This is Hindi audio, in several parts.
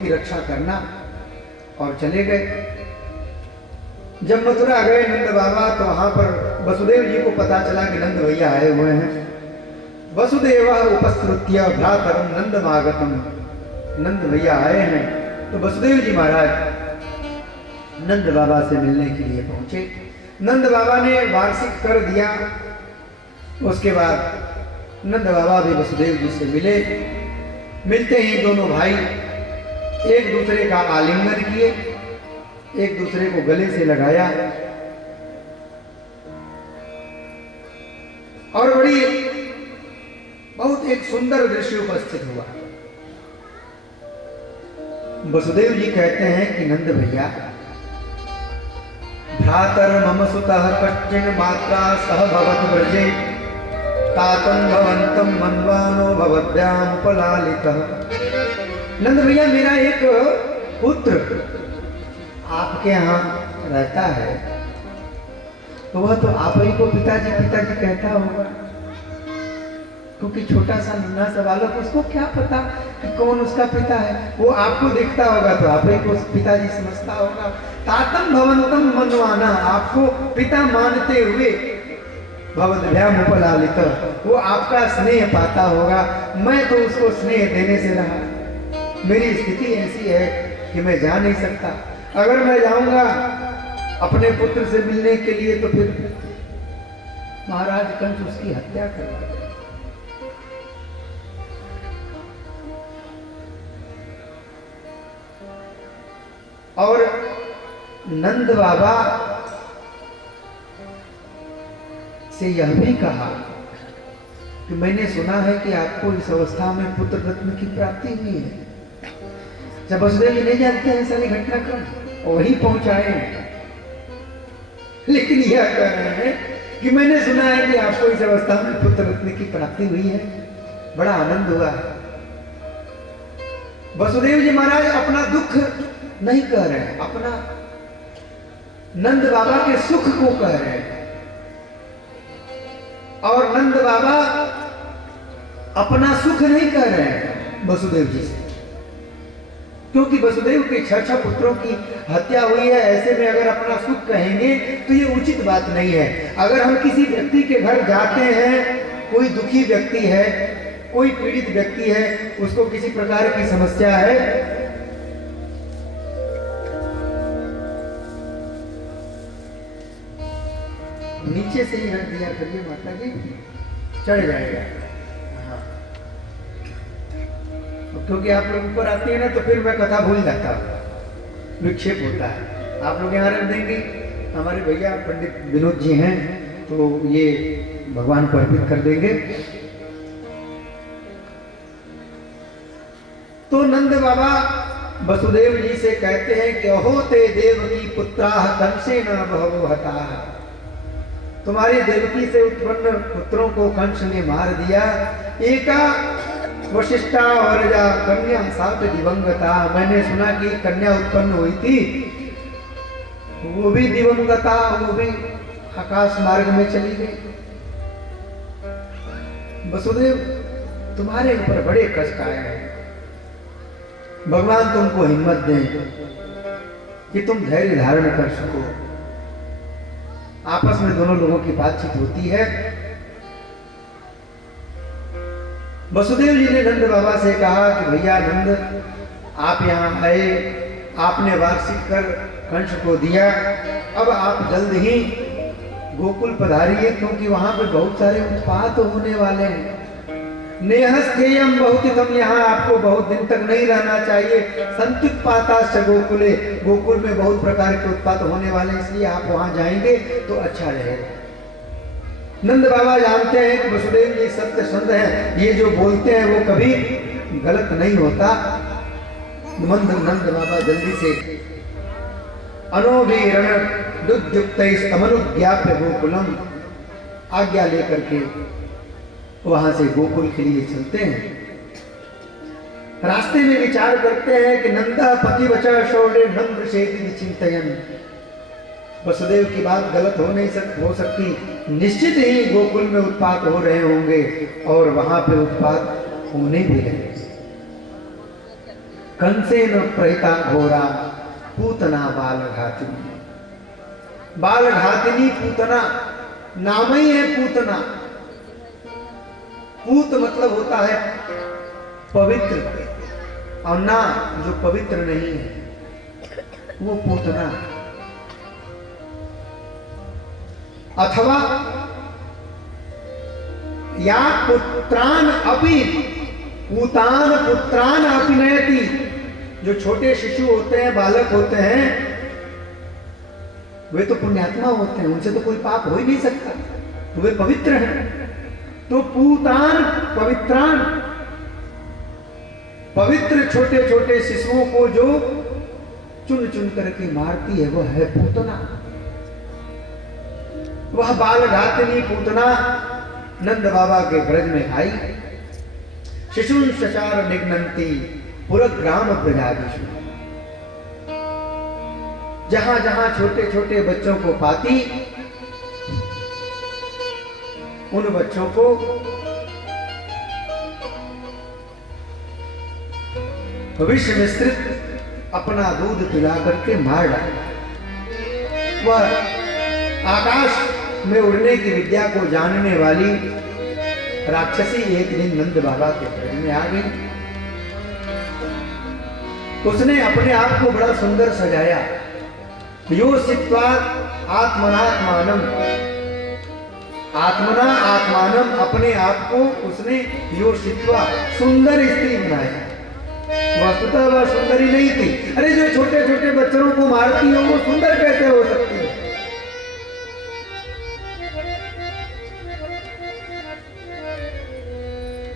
की रक्षा करना, और चले गए। जब मथुरा गए नंद बाबा तो वहां पर वसुदेव जी को पता चला कि नंद भैया आए हुए हैं। वसुदेव उपस्रुत्य भ्रातरम नंदमागतम, नंद भैया आए हैं। तो वसुदेव जी महाराज नंद बाबा से मिलने के लिए पहुंचे। नंद बाबा ने वार्षिक कर दिया। उसके बाद नंद बाबा भी वसुदेव जी से मिले। मिलते ही दोनों भाई एक दूसरे का आलिंगन किए, एक दूसरे को गले से लगाया और बहुत एक सुंदर दृश्य उपस्थित हुआ। वसुदेव जी कहते हैं कि नंद भैया, भ्रातर मम सुतः कश्चिन मात्रा सह भवत व्रजे, तातं भवन्तं मन्वानो भवद्भ्याम उपलालितः। नंद भैया, मेरा एक पुत्र आपके यहाँ रहता है, तो वह तो आप ही को पिताजी पिताजी कहता होगा, क्योंकि छोटा सा नन्हा सा बालक, उसको क्या पता कि कौन उसका पिता है। वो आपको देखता होगा तो आप ही को पिताजी समझता होगा। तातम भवंतम मनवाना, आपको पिता मानते हुए भवद्भ्याम उपलालित, वो आपका स्नेह पाता होगा। मैं तो उसको स्नेह देने से रहा। मेरी स्थिति ऐसी है कि मैं जा नहीं सकता। अगर मैं जाऊंगा अपने पुत्र से मिलने के लिए तो फिर महाराज कंस उसकी हत्या कर देंगे। और नंद बाबा से यह भी कहा कि मैंने सुना है कि आपको इस अवस्था में पुत्र रत्न की प्राप्ति हुई है। जब वसुदेव जी नहीं जानते हैं सारी घटनाक्रम, वही पहुंचाए, लेकिन यह कह रहे हैं कि मैंने सुना है कि आपको इस अवस्था में पुत्र रत्न की प्राप्ति हुई है। बड़ा आनंद हुआ है। वसुदेव जी महाराज अपना दुख नहीं कह रहे हैं, अपना नंद बाबा के सुख को कह रहे हैं। और नंद बाबा अपना सुख नहीं कह रहे हैं वसुदेव जी से, क्योंकि वसुदेव के 6 पुत्रों की हत्या हुई है। ऐसे में अगर अपना सुख कहेंगे तो ये उचित बात नहीं है। अगर हम किसी व्यक्ति के घर जाते हैं, कोई दुखी व्यक्ति है, कोई पीड़ित व्यक्ति है, उसको किसी प्रकार की समस्या है, नीचे से ही रख दिया करिए माता जी, चढ़ जाएगा। हाँ, क्योंकि आप लोग ऊपर आते हैं ना तो फिर मैं कथा भूल जाता हूँ, विक्षेप होता है। आप लोग यहाँ रख देंगे। हमारे भैया पंडित विनोद जी हैं तो ये भगवान को अर्पित कर देंगे। तो नंद बाबा वसुदेव जी से कहते हैं कि अहो ते देवकी पुत्रा कंसेन बहवो हताः, तुम्हारी देवकी से उत्पन्न पुत्रों को कंस ने मार दिया। एका वशिष्ठा और कन्या सात दिवंगता, मैंने सुना कि कन्या उत्पन्न हुई थी, वो भी दिवंगता, वो भी आकाश मार्ग में चली गई। वसुदेव, तुम्हारे ऊपर बड़े कष्ट आए हैं। भगवान तुमको हिम्मत दें कि तुम धैर्य धारण कर सको। आपस में दोनों लोगों की बातचीत होती है। वसुदेव जी ने नंद बाबा से कहा कि भैया नंद, आप यहाँ आए, आपने वार्षिक कर कंस को दिया, अब आप जल्द ही गोकुल पधारिए, क्योंकि वहां पर बहुत सारे उत्पात होने वाले हैं। नेहस्थेयम बहुतितम, यहाँ आपको बहुत दिन तक नहीं रहना चाहिए। संत्युत्पाताश्च गोकुले, गोकुल में बहुत प्रकार के उत्पात होने वाले हैं, इसलिए आप वहां जाएंगे तो अच्छा रहेगा। नंद बाबा जानते हैं कि वसुदेव जी सत्य संत हैं, ये जो बोलते हैं वो कभी गलत नहीं होता। नंद बाबा जल्दी से अनोभिरण दुद्युक्तमनुज्ञाप्य गोकुलम, आज्ञा लेकर के वहां से गोकुल के लिए चलते हैं। रास्ते में विचार करते हैं कि नंदा पतिवचा शौर्य नम्र शेति चिंतयन, वसुदेव की बात गलत हो सकती, निश्चित ही गोकुल में उत्पात हो रहे होंगे और वहां पे उत्पात होने भी लगे। कंसेन प्रहिता घोरा पूतना बालघातिनी। बालघातिनी पूतना, नाम ही है पूतना। पूत मतलब होता है पवित्र, और ना जो पवित्र नहीं है वो पूतना। अथवा या पुत्रान अपि पूतान पुत्रान अपि, जो छोटे शिशु होते हैं, बालक होते हैं, वे तो पुण्यात्मा होते हैं, उनसे तो कोई पाप हो ही नहीं सकता, तो वे पवित्र हैं। तो पूतान पवित्रान, पवित्र छोटे छोटे शिशुओं को जो चुन चुन करके मारती है वह है पूतना। वह बालघातिनी पूतना नंद बाबा के ब्रज में आई। शिशुन शचार निघ्नन्ति पुरग्राम प्रजादिषु, जहां जहां छोटे छोटे बच्चों को पाती, उन बच्चों को विष मिश्रित अपना दूध पिला करके मार डाला। वह आकाश में उड़ने की विद्या को जानने वाली राक्षसी एक दिन नंद बाबा के ब्रज में आ गई। उसने अपने आप को बड़ा सुंदर सजाया। योषित्वा आत्मनात्मानम, आत्मना आत्मानम, अपने आप को उसने योषित्वा सुंदर स्त्री बनाया। वस्तुतः वह सुंदरी नहीं थी। अरे जो छोटे छोटे बच्चों को मारती हो वो सुंदर कैसे हो सकती है?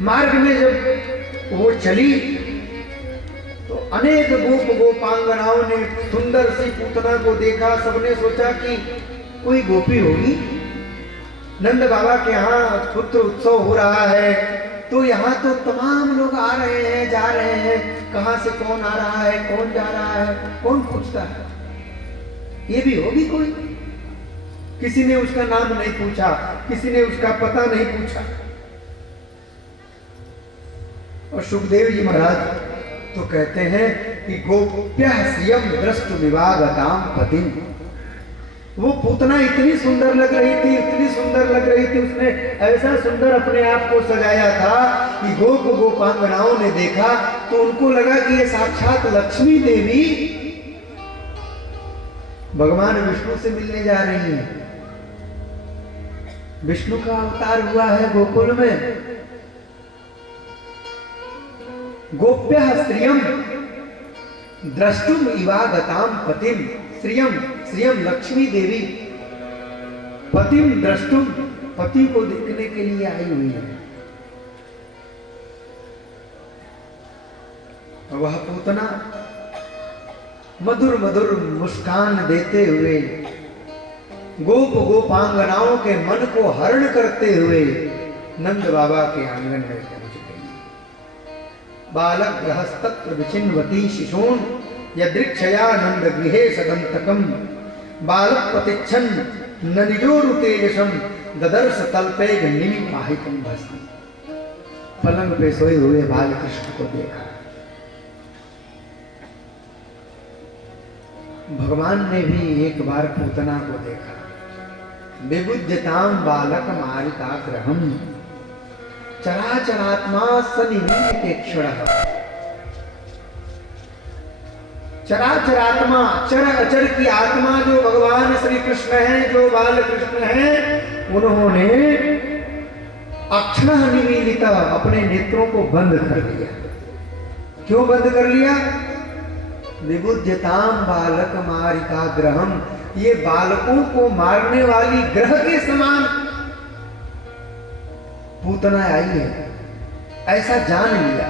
मार्ग में जब वो चली तो अनेक गोप गोपांगनाओं ने सुंदर सी पूतना को देखा। सबने सोचा कि कोई गोपी होगी। नंद बाबा के यहाँ पुत्र उत्सव हो रहा है, तो यहाँ तो तमाम लोग आ रहे हैं, जा रहे हैं। कहां से कौन आ रहा है, कौन जा रहा है, कौन पूछता है? ये भी होगी कोई? किसी ने उसका नाम नहीं पूछा, किसी ने उसका पता नहीं पूछा। और सुखदेव जी महाराज तो कहते हैं कि गोप्य श्रियम दृष्टु विवागताम पतिम। वो पूतना इतनी सुंदर लग रही थी, इतनी सुंदर लग रही थी, उसने ऐसा सुंदर अपने आप को सजाया था कि गोप गोपांगनाओं ने देखा तो उनको लगा कि ये साक्षात लक्ष्मी देवी भगवान विष्णु से मिलने जा रही है। विष्णु का अवतार हुआ है गोकुल में। गोप्य श्रियम द्रष्टुम इवागताम पतिम। श्रियम, श्रियम लक्ष्मी देवी, पतिम द्रष्टुम, पति को देखने के लिए आई हुई है। वह पूतना मधुर मधुर मुस्कान देते हुए, गोप गोपांगनाओं के मन को हरण करते हुए नंद बाबा के आंगन में पहुंच गई। बालक गृहस्तत्र विचिन्वती शिशून यदृक्षया नंद गृहे सदंतकम। बालक प्रतिच्छन ननिजोरु तेजसम ददर्श तल्पे निमिपाहितम भस्म। पलंग पे सोए हुए बाल कृष्ण को देखा। भगवान ने भी एक बार पूतना को देखा। विबुध्यताम बालक मारिकाग्रहम चराचरात्मा सनिमीलिते क्षणः। चराचरात्मा, चर अचर की आत्मा जो भगवान श्री कृष्ण हैं, जो बाल कृष्ण हैं, उन्होंने अक्षण निमीलित अपने नेत्रों को बंद कर लिया। क्यों बंद कर लिया? विबुध्यताम बालक मारिका ग्रहम, ये बालकों को मारने वाली ग्रह के समान पूतना आई है, ऐसा जान लिया।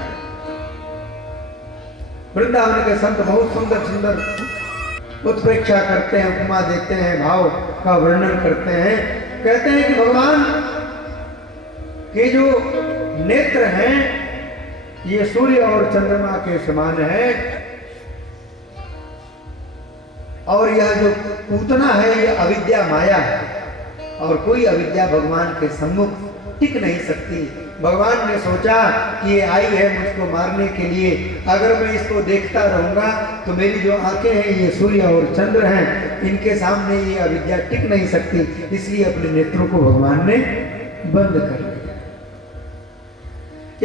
वृंदावन के संत बहुत सुंदर सुंदर उत्प्रेक्षा करते हैं, उपमा देते हैं, भाव का वर्णन करते हैं। कहते हैं कि भगवान के जो नेत्र हैं ये सूर्य और चंद्रमा के समान है, और यह जो पूतना है ये अविद्या माया है, और कोई अविद्या भगवान के सम्मुख टिक नहीं सकती। भगवान ने सोचा कि ये आई है मुझको मारने के लिए, अगर मैं इसको देखता रहूंगा तो मेरी जो आंखें हैं ये सूर्य और चंद्र हैं, इनके सामने ये अविद्या टिक नहीं सकती, इसलिए अपने नेत्रों को भगवान ने बंद कर दिया।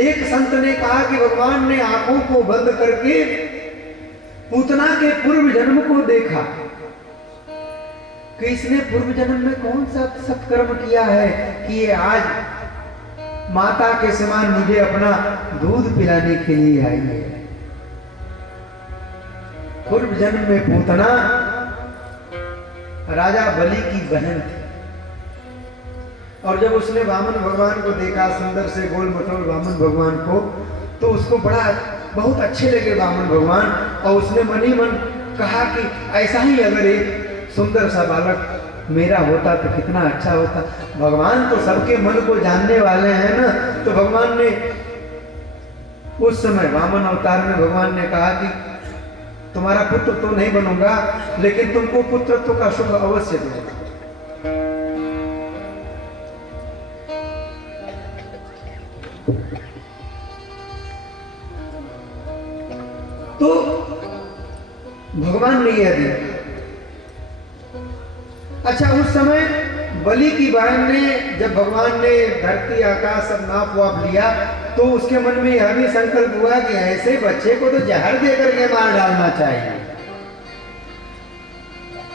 एक संत ने कहा कि भगवान ने आंखों को बंद करके पूतना के पूर्व जन्म को देखा कि इसने पूर्व जन्म में कौन सा सत्कर्म किया है कि ये आज माता के समान मुझे अपना दूध पिलाने के लिए आई है। पूर्व जन्म में पूतना राजा बलि की बहन थी, और जब उसने वामन भगवान को देखा, सुंदर से गोल मटोल वामन भगवान को, तो उसको बहुत अच्छे लगे वामन भगवान, और उसने मन ही मन कहा कि ऐसा ही अगर एक सुंदर सा बालक मेरा होता तो कितना अच्छा होता। भगवान तो सबके मन को जानने वाले हैं ना, तो भगवान ने उस समय वामन अवतार में भगवान ने कहा कि तुम्हारा पुत्र तो नहीं बनूंगा, लेकिन तुमको पुत्रत्व का शुभ अवश्य दूंगा। तो भगवान ने यह दिया। अच्छा, उस समय बलि की बहन ने, जब भगवान ने धरती आकाश सब नाप वाप लिया, तो उसके मन में यह भी संकल्प हुआ कि ऐसे बच्चे को तो जहर देकर के मार डालना चाहिए।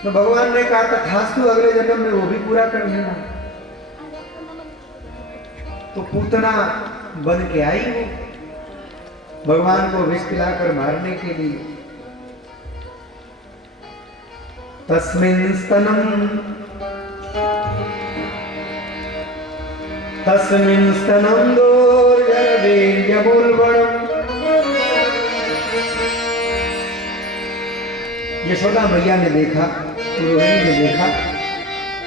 तो भगवान ने कहा तथास्तु, अगले जन्म में वो भी पूरा कर लेना। तो पूतना बन के आई वो भगवान को विष पिलाकर मारने के लिए। तस्मिन् स्तनं दोर्जरवीर्यमुल्बणम्। यशोदा मैया ने देखा, रोहिणी ने देखा,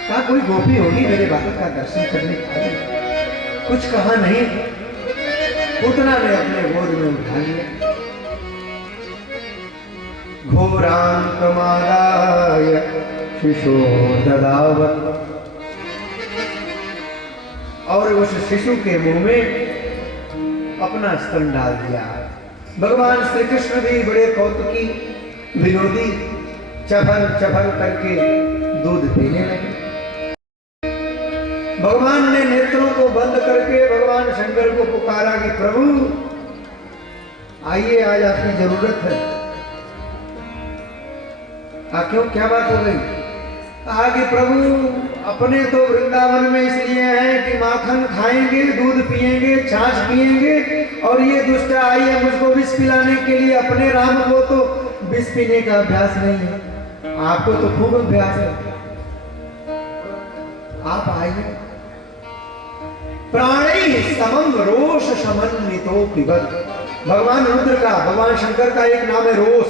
कहा कोई गोपी होगी मेरे बालक का दर्शन करने के लिए। कुछ कहा नहीं, पूतना ने अपने गोद में उठा लिया। घोरांकमादाय शिशो ददावत्, और उस शिशु के मुंह में अपना स्तन डाल दिया। भगवान श्री कृष्ण भी बड़े कौतुकी विनोदी चफल चफल करके दूध पीने लगे। भगवान ने नेत्रों को बंद करके भगवान शंकर को पुकारा कि प्रभु आइए, आज आपकी जरूरत है। क्यों, क्या बात हो गई? कहा कि प्रभु अपने तो वृंदावन में इसलिए हैं कि माखन खाएंगे, दूध पिएंगे, छाछ पिएंगे, और ये दुष्ट आई है मुझको विष पिलाने के लिए। अपने राम को तो विष पीने का अभ्यास नहीं है, आपको तो खूब अभ्यास है। आप आइए। प्राणी समम रोष समन्वितो पिबत। भगवान रुद्र का, भगवान शंकर का एक नाम है रोष।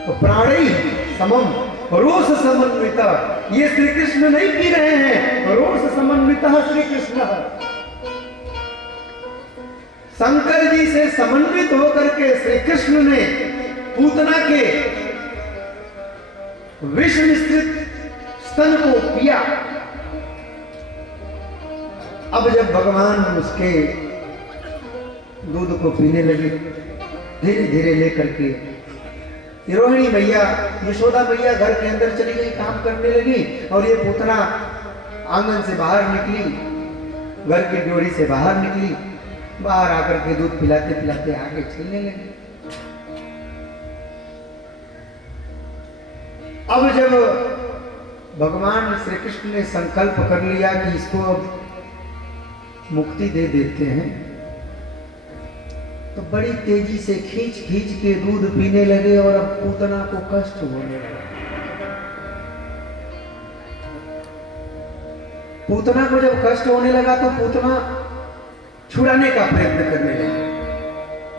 तो प्राणी समम रोष समन्वित, ये श्री कृष्ण नहीं पी रहे हैं, रोष समन्वित श्री कृष्ण। शंकर जी से समन्वित होकर के श्री कृष्ण ने पूतना के विष मिश्रित स्तन को पिया। अब जब भगवान उसके दूध को पीने लगे, धीरे धीरे लेकर के रोहिणी मैया, यशोदा मैया घर के अंदर चली गई, काम करने लगी, और ये पूतना आंगन से बाहर निकली, घर की ड्योढ़ी से बाहर निकली, बाहर आकर के दूध पिलाते पिलाते आगे चलने लगी। अब जब भगवान श्री कृष्ण ने संकल्प कर लिया कि इसको अब मुक्ति दे देते हैं, तो बड़ी तेजी से खींच खींच के दूध पीने लगे, और अब पूतना को कष्ट होने लगा। पूतना को जब कष्ट होने लगा तो पूतना छुड़ाने का प्रयत्न करने लगी।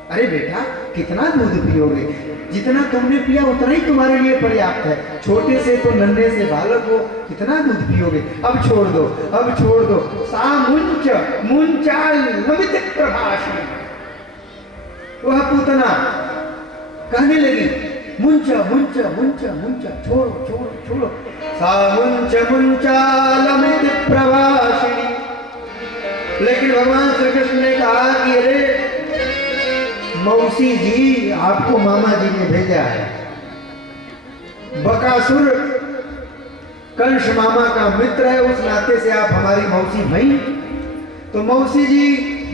अरे बेटा, कितना दूध पियोगे? जितना तुमने पिया उतना ही तुम्हारे लिए पर्याप्त है। छोटे से तो नन्हे से बालक हो, कितना दूध पियोगे? अब छोड़ दो, अब छोड़ दो। सा मुंच मुंचाल नमित प्रभाषण। वह पूतना कहने लगी, मुंचा मुंचा मुंचा मुंचा, छोड़ो छोड़ो छोड़ो। सा मुंच मुंचालमित प्रभाषिणी लेकिन भगवान श्री कृष्ण ने कहा कि अरे मौसी जी, आपको मामा जी ने भेजा है। बकासुर कंस मामा का मित्र है, उस नाते से आप हमारी मौसी भई। तो मौसी जी,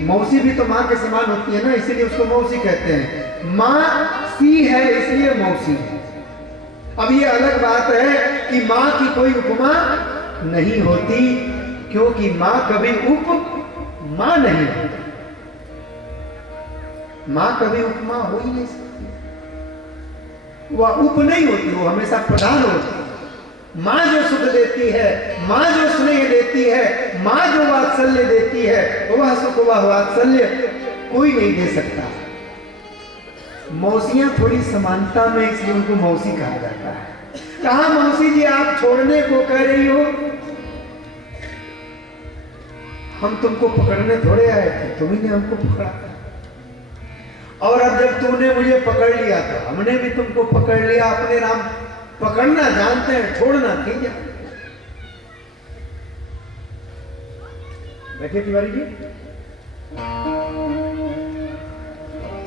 मौसी भी तो माँ के समान होती है ना, इसीलिए उसको मौसी कहते हैं। माँ सी है इसलिए मौसी है। अब ये अलग बात है कि माँ की कोई उपमा नहीं होती, क्योंकि माँ कभी माँ नहीं होती। माँ कभी उपमा हो ही नहीं सकती, वह उप नहीं होती, वो हमेशा प्रधान होती है। माँ जो सुख देती है, माँ जो स्नेह देती है, माँ जो वात्सल्य देती है, वह सुख वह वात्सल्य कोई नहीं दे सकता। मौसियां थोड़ी समानता में, इसलिए उनको मौसी कहा जाता है। कहा मौसी जी आप छोड़ने को कह रही हो, हम तुमको पकड़ने थोड़े आए थे, तुम्ही ने हमको पकड़ा था। और अब जब तुमने मुझे पकड़ लिया तो हमने भी तुमको पकड़ लिया। अपने राम पकड़ना जानते हैं, छोड़ना ठीक है। बैठे तिवारी जी।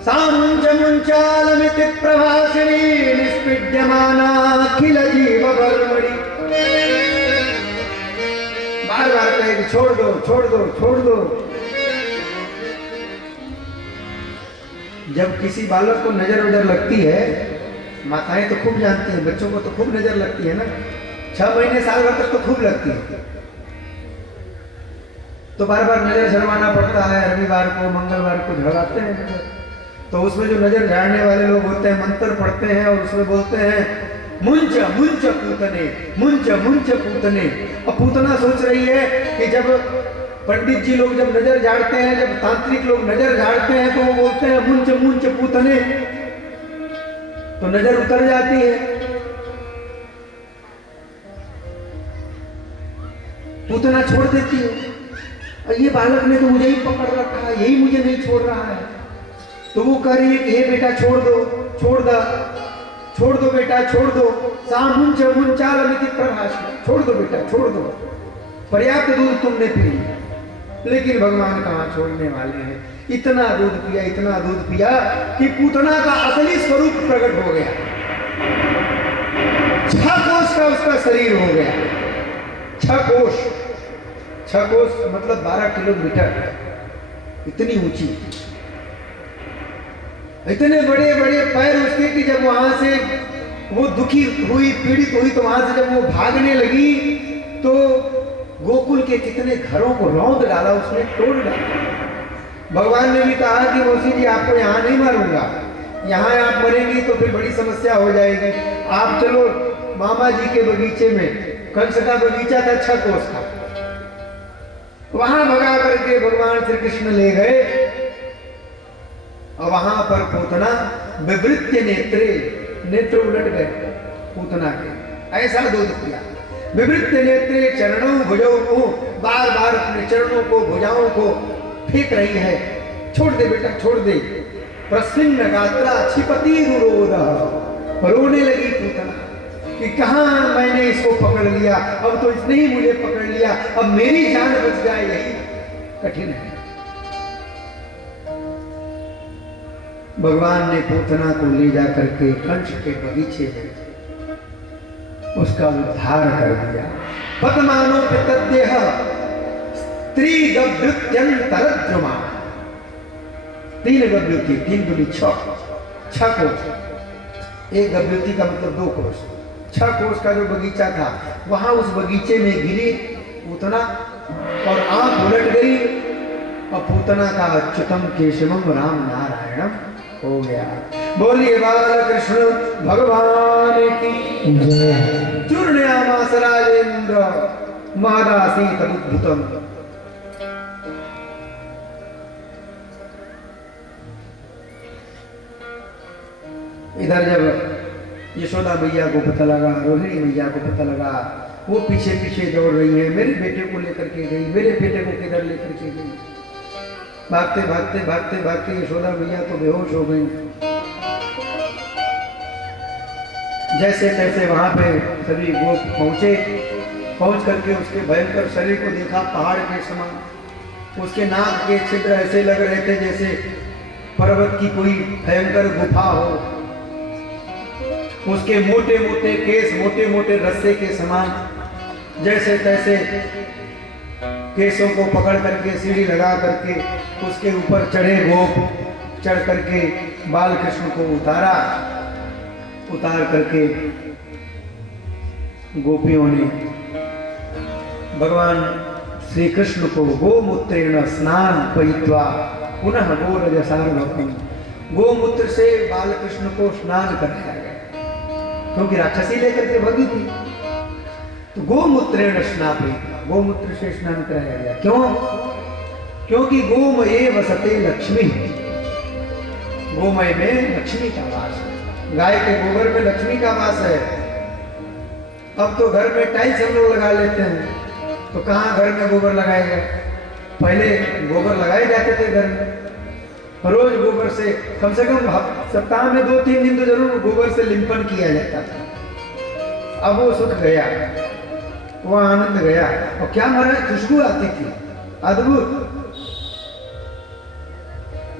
सामुंच मुंचालमिति प्रभासिनी निष्पीड्यमानाखिल जीव वर्मणि। बार बार कहे छोड़ दो छोड़ दो छोड़ दो। जब किसी बालक को नजर वजर लगती है, माताएं तो खूब जानती हैं, बच्चों को तो खूब नजर लगती है ना, 6 महीने साल भर तक तो खूब लगती है। तो बार बार नजर झड़वाना पड़ता है, रविवार को मंगलवार को झड़वाते हैं। तो उसमें जो नजर झाड़ने वाले लोग होते हैं मंत्र पढ़ते हैं और उसमें बोलते हैं मुंच मुंच पूतने, मुंच मुंच पूतने। अब पूतना सोच रही है कि जब पंडित जी लोग जब नजर झाड़ते हैं, जब तांत्रिक लोग नजर झाड़ते हैं, तो वो बोलते हैं मुंच मुंच पूतने, तो नजर उतर जाती है। पूतना छोड़ देती है। और ये बालक ने तो मुझे ही पकड़ रखा है, यही मुझे नहीं छोड़ रहा है। तो वो कह रही है कि हे बेटा छोड़ दो, छोड़ दो बेटा छोड़ दो। सामुंच मुंचालमिति प्रभाषिणी, छोड़ दो बेटा छोड़ दो, पर्याप्त दूध तुमने पी लिया। लेकिन भगवान कहाँ छोड़ने वाले हैं। इतना दूध पिया कि पूतना का असली स्वरूप प्रकट हो गया। 6 कोष का उसका शरीर हो गया। 6 कोष मतलब 12 किलोमीटर, इतनी ऊंची, इतने बड़े बड़े पैर उसके कि जब वहां से वो दुखी हुई, पीड़ित हुई, तो वहां से जब वो भागने लगी तो गोकुल के कितने घरों को रौंद डाला उसने, तोड़ डाला। भगवान ने भी कहा कि मौसी जी आपको यहाँ नहीं मारूंगा, यहाँ आप मरेंगी तो फिर बड़ी समस्या हो जाएगी। आप चलो मामा जी के बगीचे में, कंस का बगीचा था 6 कोस का, वहां भगा करके भगवान श्री कृष्ण ले गए। और वहां पर पूतना विवृत्य नेत्र उलट गए पूतना के, ऐसा दूध पिया। विवृत्य नेत्रे चरणों भुजाओं को, बार बार अपने चरणों को भुजाओं को फेंक रही है। छोड़ दे बेटा छोड़ दे। प्रसन्न गात्रा क्षिपति रुरोध, रोने लगी पूतना कि कहां मैंने इसको पकड़ लिया, अब तो इसने ही मुझे पकड़ लिया, अब मेरी जान बच जाए यही कठिन है। भगवान ने पूतना को ले जाकर के कंस के बगीचे में उसका उद्धार कर दिया। पद्मानो पितद्देह स्त्री गभ्युत्यंतरद्रुमा। 3 गभ्युति, 3 दूनी 6 कोष। 1 गभ्युति का मतलब 2 कोष। 6 कोष का जो बगीचा था, वहां उस बगीचे में गिरी पूतना और आंख उलट गई और पूतना का अच्युतम केशवम राम नारायणम हो गया। बोलिए बालकृष्ण भगवान की जय। चूर्णयामास राजेंद्र महदासीत बुद्धुतम। इधर जब यशोदा मैया को पता लगा, रोहिणी मैया को पता लगा, वो पीछे पीछे दौड़ रही है, मेरे बेटे को लेकर के गई, मेरे बेटे को किधर लेकर के गई। भागते भागते भागते भागते यशोदा मैया तो बेहोश हो गई। जैसे तैसे वहां पे सभी गोप पहुंचे, पहुंच करके उसके भयंकर शरीर को देखा, पहाड़ के समान उसके नाक के छिद्र ऐसे लग रहे थे जैसे पर्वत की कोई भयंकर गुफा हो। उसके मोटे मोटे केस मोटे मोटे रस्से के समान, जैसे तैसे केसों को पकड़ करके सीढ़ी लगा करके उसके ऊपर चढ़े गोप, चढ़ करके बाल कृष्ण को उतार करके गोपियों ने भगवान श्री कृष्ण को गोमूत्रेण स्नान पयित्वा पुनः गोरजसार्वभौम, गोमूत्र से बाल कृष्ण को स्नान कराया गया, क्योंकि राक्षसी लेकर के भगी थी। तो गोमूत्रेण स्नान, गोमूत्र से स्नान कराया गया। क्यों? क्योंकि गोमये वसते लक्ष्मी, गोमय में लक्ष्मी का वास है, गाय के गोबर में लक्ष्मी का वास है। अब तो घर में टाइल्स हम लोग लगा लेते हैं, तो कहाँ घर में गोबर लगाएगा? पहले गोबर लगाए जाते थे घर में, रोज गोबर से कम सप्ताह में 2-3 दिन तो जरूर गोबर से लिंपन किया जाता था। अब वो सुख गया, वो आनंद गया, और क्या महाराज खुशबू आती थी अद्भुत।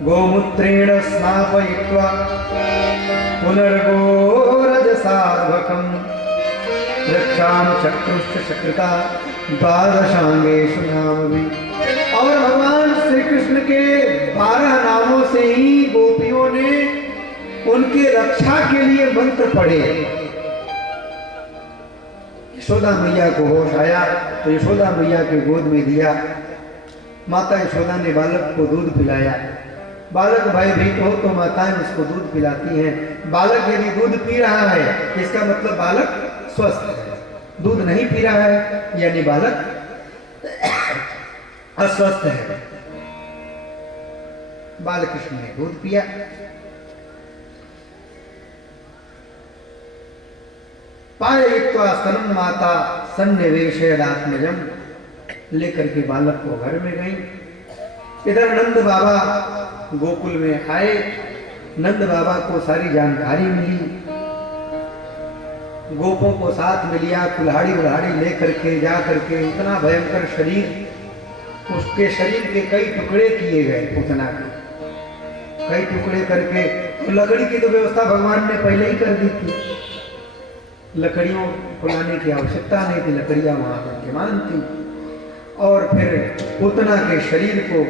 गोमूत्रेण स्नापयित्वा पुनर्गोरजसार्वकम् रक्षाम चक्रुश्च चक्रता द्वादशांगेषु नामभि। और भगवान श्री कृष्ण के 12 नामों से ही गोपियों ने उनके रक्षा के लिए मंत्र पढ़े। यशोदा मैया को होश आया तो यशोदा मैया के गोद में दिया। माता यशोदा ने बालक को दूध पिलाया। बालक भयभीत हो तो माताएं उसको दूध पिलाती हैं। बालक यदि दूध पी रहा है इसका मतलब बालक स्वस्थ है, दूध नहीं पी रहा है यानी बालक अस्वस्थ है। बालकृष्ण ने दूध पिया। पाययित्वा स्तनं माता सन्निवेशयदात्मजं, लेकर के बालक को घर में गई। इधर नंद बाबा गोकुल में आए। नंद बाबा को सारी जानकारी मिली, गोपों को साथ में लिया, कुल्हाड़ी उल्हाड़ी लेकर के जा करके इतना भयंकर शरीर, उसके शरीर के कई टुकड़े किए गए। पूतना के कई टुकड़े करके, तो लकड़ी की तो व्यवस्था भगवान ने पहले ही कर दी थी, लकड़ियों को लाने की आवश्यकता नहीं थी, लकड़ियां वहां विद्यमान थी। और फिर पूतना के शरीर को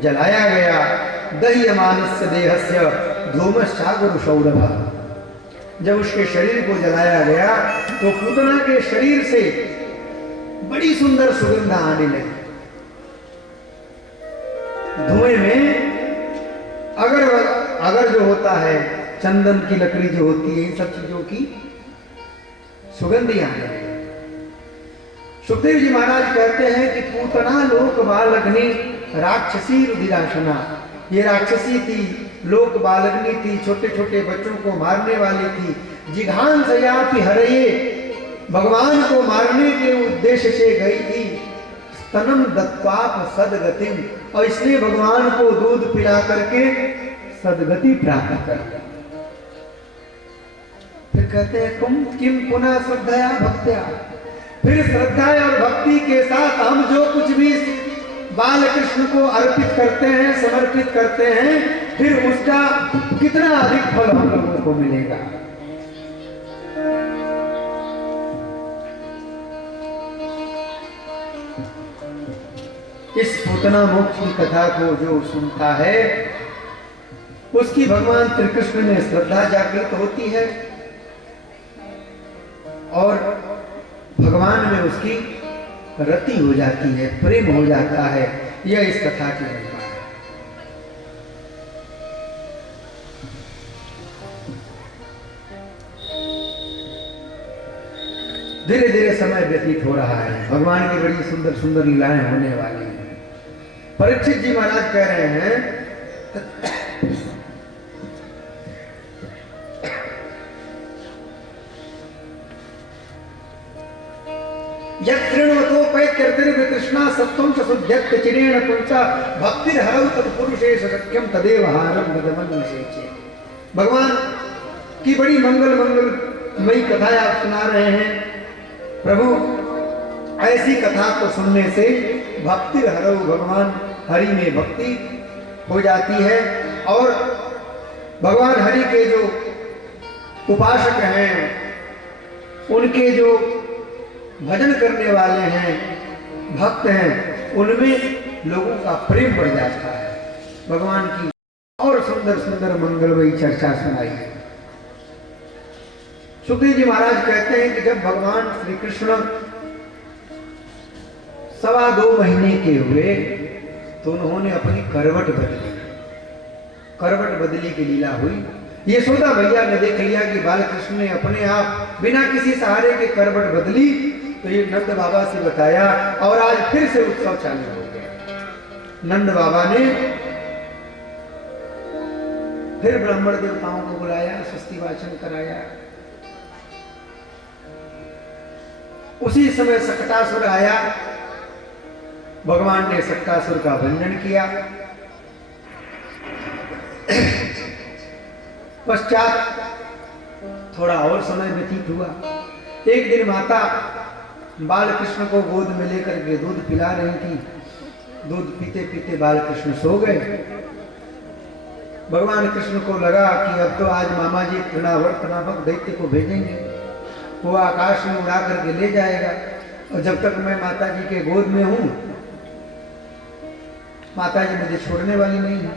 जलाया गया। दह्यमानस्य देहस्य धूमश्चागुरु सौरभः, जब उसके शरीर को जलाया गया तो पूतना के शरीर से बड़ी सुंदर सुगंध आने लगी। धुएं में अगर जो होता है, चंदन की लकड़ी जो होती है, इन सब चीजों की सुगंधी आने लगी। सुखदेव जी महाराज कहते हैं कि पूतना लोक बालग्नि राक्षसी रुधिराशना, ये राक्षसी थी, लोक बालग्नि थी, छोटे छोटे बच्चों को मारने वाली थी। जिघांसयापि हरये, भगवान को मारने के उद्देश्य से गई थी। स्तनम दत्वाप सदगतिम, और इसलिए भगवान को दूध पिला करके सदगति प्राप्त कर। फिर कहते हैं तुम किम पुनः श्रद्धया भक्त्या, फिर श्रद्धा और भक्ति के साथ हम जो कुछ भी बाल कृष्ण को अर्पित करते हैं, समर्पित करते हैं, फिर उसका कितना अधिक फल हम लोगों को मिलेगा। इस पूतना मोक्ष की कथा को जो सुनता है उसकी भगवान श्री कृष्ण में श्रद्धा जागृत होती है और भगवान में उसकी रति हो जाती है, प्रेम हो जाता है। यह इस कथा की महिमा है। धीरे धीरे समय व्यतीत हो रहा है, भगवान की बड़ी सुंदर सुंदर लीलाएं होने वाली हैं। परीक्षित जी महाराज कह रहे हैं कृष्णा सत्वं च शुद्ध्यत् चिरेण पुंसा भक्तिर्हरौ तत्पुरुषेश सत्यम तदेव हारं मदमन्यसेचे। भगवान की बड़ी मंगलमयी कथाएं आप सुना रहे हैं। प्रभु ऐसी कथा को सुनने से भक्तिर्हरौ, भगवान हरि में भक्ति हो जाती है और भगवान हरि के जो उपासक हैं, उनके जो भजन करने वाले हैं, भक्त हैं, उनमें लोगों का प्रेम बढ़ जाता है। भगवान की और सुंदर सुंदर मंगलमयी चर्चा सुनाई है। सुखदेव जी महाराज कहते हैं कि जब भगवान श्री कृष्ण 2.25 महीने के हुए तो उन्होंने अपनी करवट बदली। करवट बदली की लीला हुई। यशोदा भैया ने देख लिया कि बालकृष्ण ने अपने आप बिना किसी सहारे के करवट बदली, तो ये नंद बाबा से बताया और आज फिर से उत्सव चालू हो गया। नंद बाबा ने फिर ब्राह्मण देवताओं को बुलाया, स्वस्ति वाचन कराया। उसी समय सकटासुर आया। भगवान ने सकटासुर का भंजन किया। पश्चात थोड़ा और समय व्यतीत हुआ। एक दिन माता बालकृष्ण को गोद में लेकर के दूध पिला रही थी। दूध पीते पीते बालकृष्ण सो गए। भगवान कृष्ण को लगा कि अब तो आज मामा जी तृणावर्त नामक दैत्य को भेजेंगे, वो आकाश में उड़ा करके ले जाएगा और जब तक मैं माता जी के गोद में हूं, माता जी मुझे छोड़ने वाली नहीं है,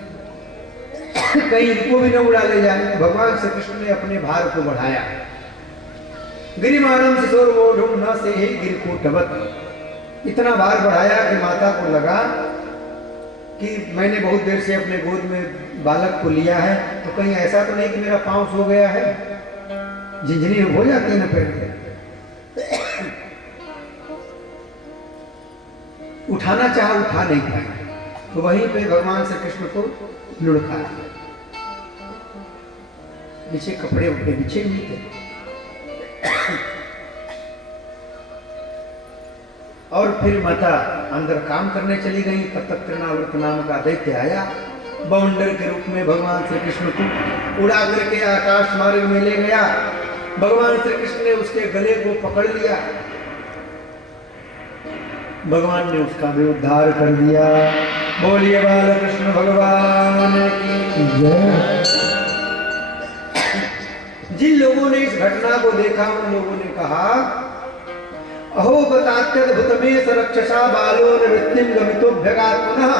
कहीं इनको भी न उड़ा ले जाए। भगवान श्री कृष्ण ने अपने भार को बढ़ाया। गिरिमानम शिशोर्वोढुम न से ही गिरकूटवत, इतना भार बढ़ाया कि माता को लगा कि मैंने बहुत देर से अपने गोद में बालक को लिया है, तो कहीं ऐसा तो नहीं कि मेरा पांव सो गया है, झिझनी हो जाती है ना पैर। उठाना चाहा, उठा नहीं पाया, तो वहीं पे भगवान श्री कृष्ण को लुढ़का दिया। नीचे कपड़े उपड़े बिछे हुए थे और फिर माता अंदर काम करने चली गई। तब तक तृणावर्त नाम का दैत्य आया, बाउंडर के रूप में भगवान श्री कृष्ण को उड़ा करके आकाश मार्ग में ले गया। भगवान श्री कृष्ण ने उसके गले को पकड़ लिया। भगवान ने उसका भी उद्धार कर दिया। बोलिए बालकृष्ण भगवान की जय। जिन लोगों ने इस घटना को देखा उन लोगों ने कहा, अहो बतात्यद्भुतमेष रक्षसा बालो निवृत्तिम गमितोभ्यगात् पुनः।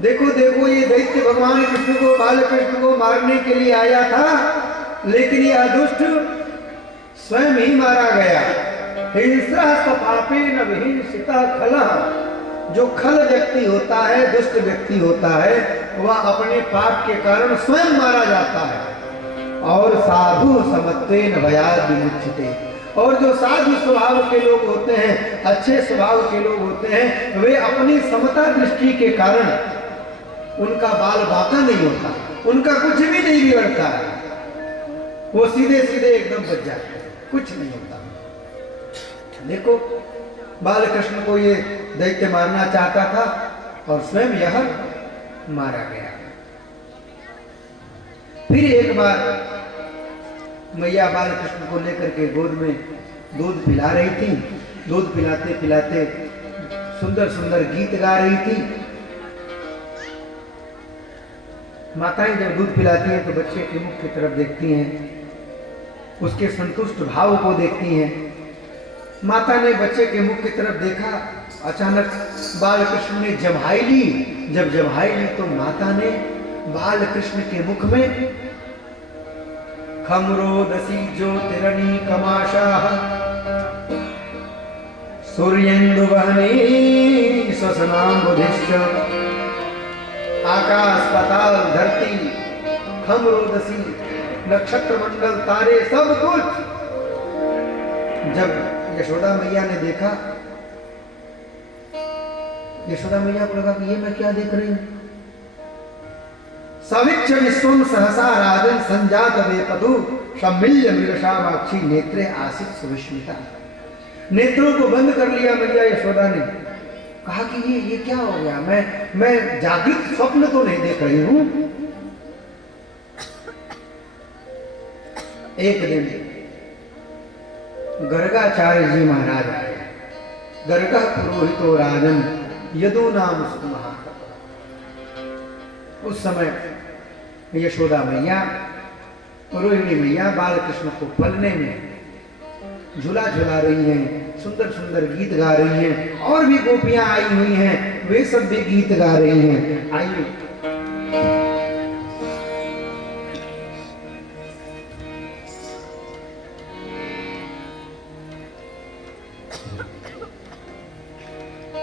देखो देखो, ये दैत्य भगवान कृष्ण को, बालकृष्ण को मारने के लिए आया था, लेकिन यह दुष्ट स्वयं ही मारा गया। हिंस्रपापेन विहिंसितः खलः। जो खल व्यक्ति होता है, दुष्ट व्यक्ति होता है, वह अपने पाप के कारण स्वयं मारा जाता है। और साधु समत्वेन भयाद् विमुच्यते। और जो साधु स्वभाव के लोग होते हैं, अच्छे स्वभाव के लोग होते हैं, वे अपनी समता दृष्टि के कारण उनका बाल बांका नहीं होता, उनका कुछ भी नहीं बिगड़ता है, वो सीधे सीधे एकदम बच जाते हैं, कुछ नहीं होता। देखो, बालकृष्ण को ये दैत्य मारना चाहता था और स्वयं यह मारा गया। फिर एक बार मैया बालकृष्ण को लेकर के गोद में दूध पिला रही थी। दूध पिलाते पिलाते सुंदर सुंदर गीत गा रही थी। माताएं जब दूध पिलाती हैं तो बच्चे के मुख की तरफ देखती हैं, उसके संतुष्ट भाव को देखती हैं। माता ने बच्चे के मुख की तरफ देखा, अचानक बालकृष्ण ने जम्हाई ली। जब जम्हाई ली तो माता ने बालकृष्ण के मुख में खमरोदसी ज्योतिरनी कमाशाः सूर्येन्दु वहनी स्वसनाम्बुधिश्च आकाश पाताल धरती खमरोदसी नक्षत्र मंडल तारे सब कुछ। जब यशोदा मैया ने देखा, यशोदा मैया को लगा कि ये मैं क्या देख रही हूं। सविच्छ विश्वम सहसा राजन संजात वेपदु सम्मिल्य मृगशावाक्षी नेत्रे आसित सुविस्मिता। नेत्रों को बंद कर लिया मैया यशोदा ने। कहा कि ये क्या हो गया, मैं जागृत स्वप्न तो नहीं देख रही हूं। एक दिन गर्गाचार्य जी महाराज आए। गर्ग पुरोहितो राजन यदु नाम सुमहातप। उस समय यशोदा मैया, रोहिणी मैया बाल कृष्ण को पलने में झूला झुला रही हैं, सुंदर सुंदर गीत गा रही हैं, और भी गोपियां आई हुई हैं, वे सब भी गीत गा रही हैं। आइए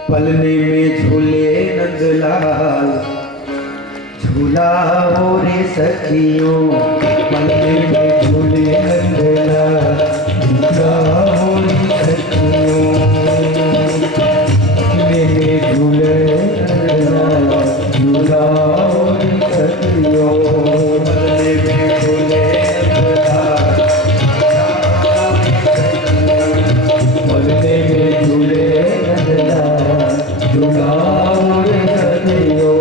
पलने में झूले नंदलाल, झूला हो रे सखियों, पलने में झूले नंदलाल, झूला हो रे सखियों, पलने में झूले नंदलाल, झूला हो रे सखियों, पलने में झूले नंदलाल, पलने में झूले नंदलाल, झूला हो रे सखियों,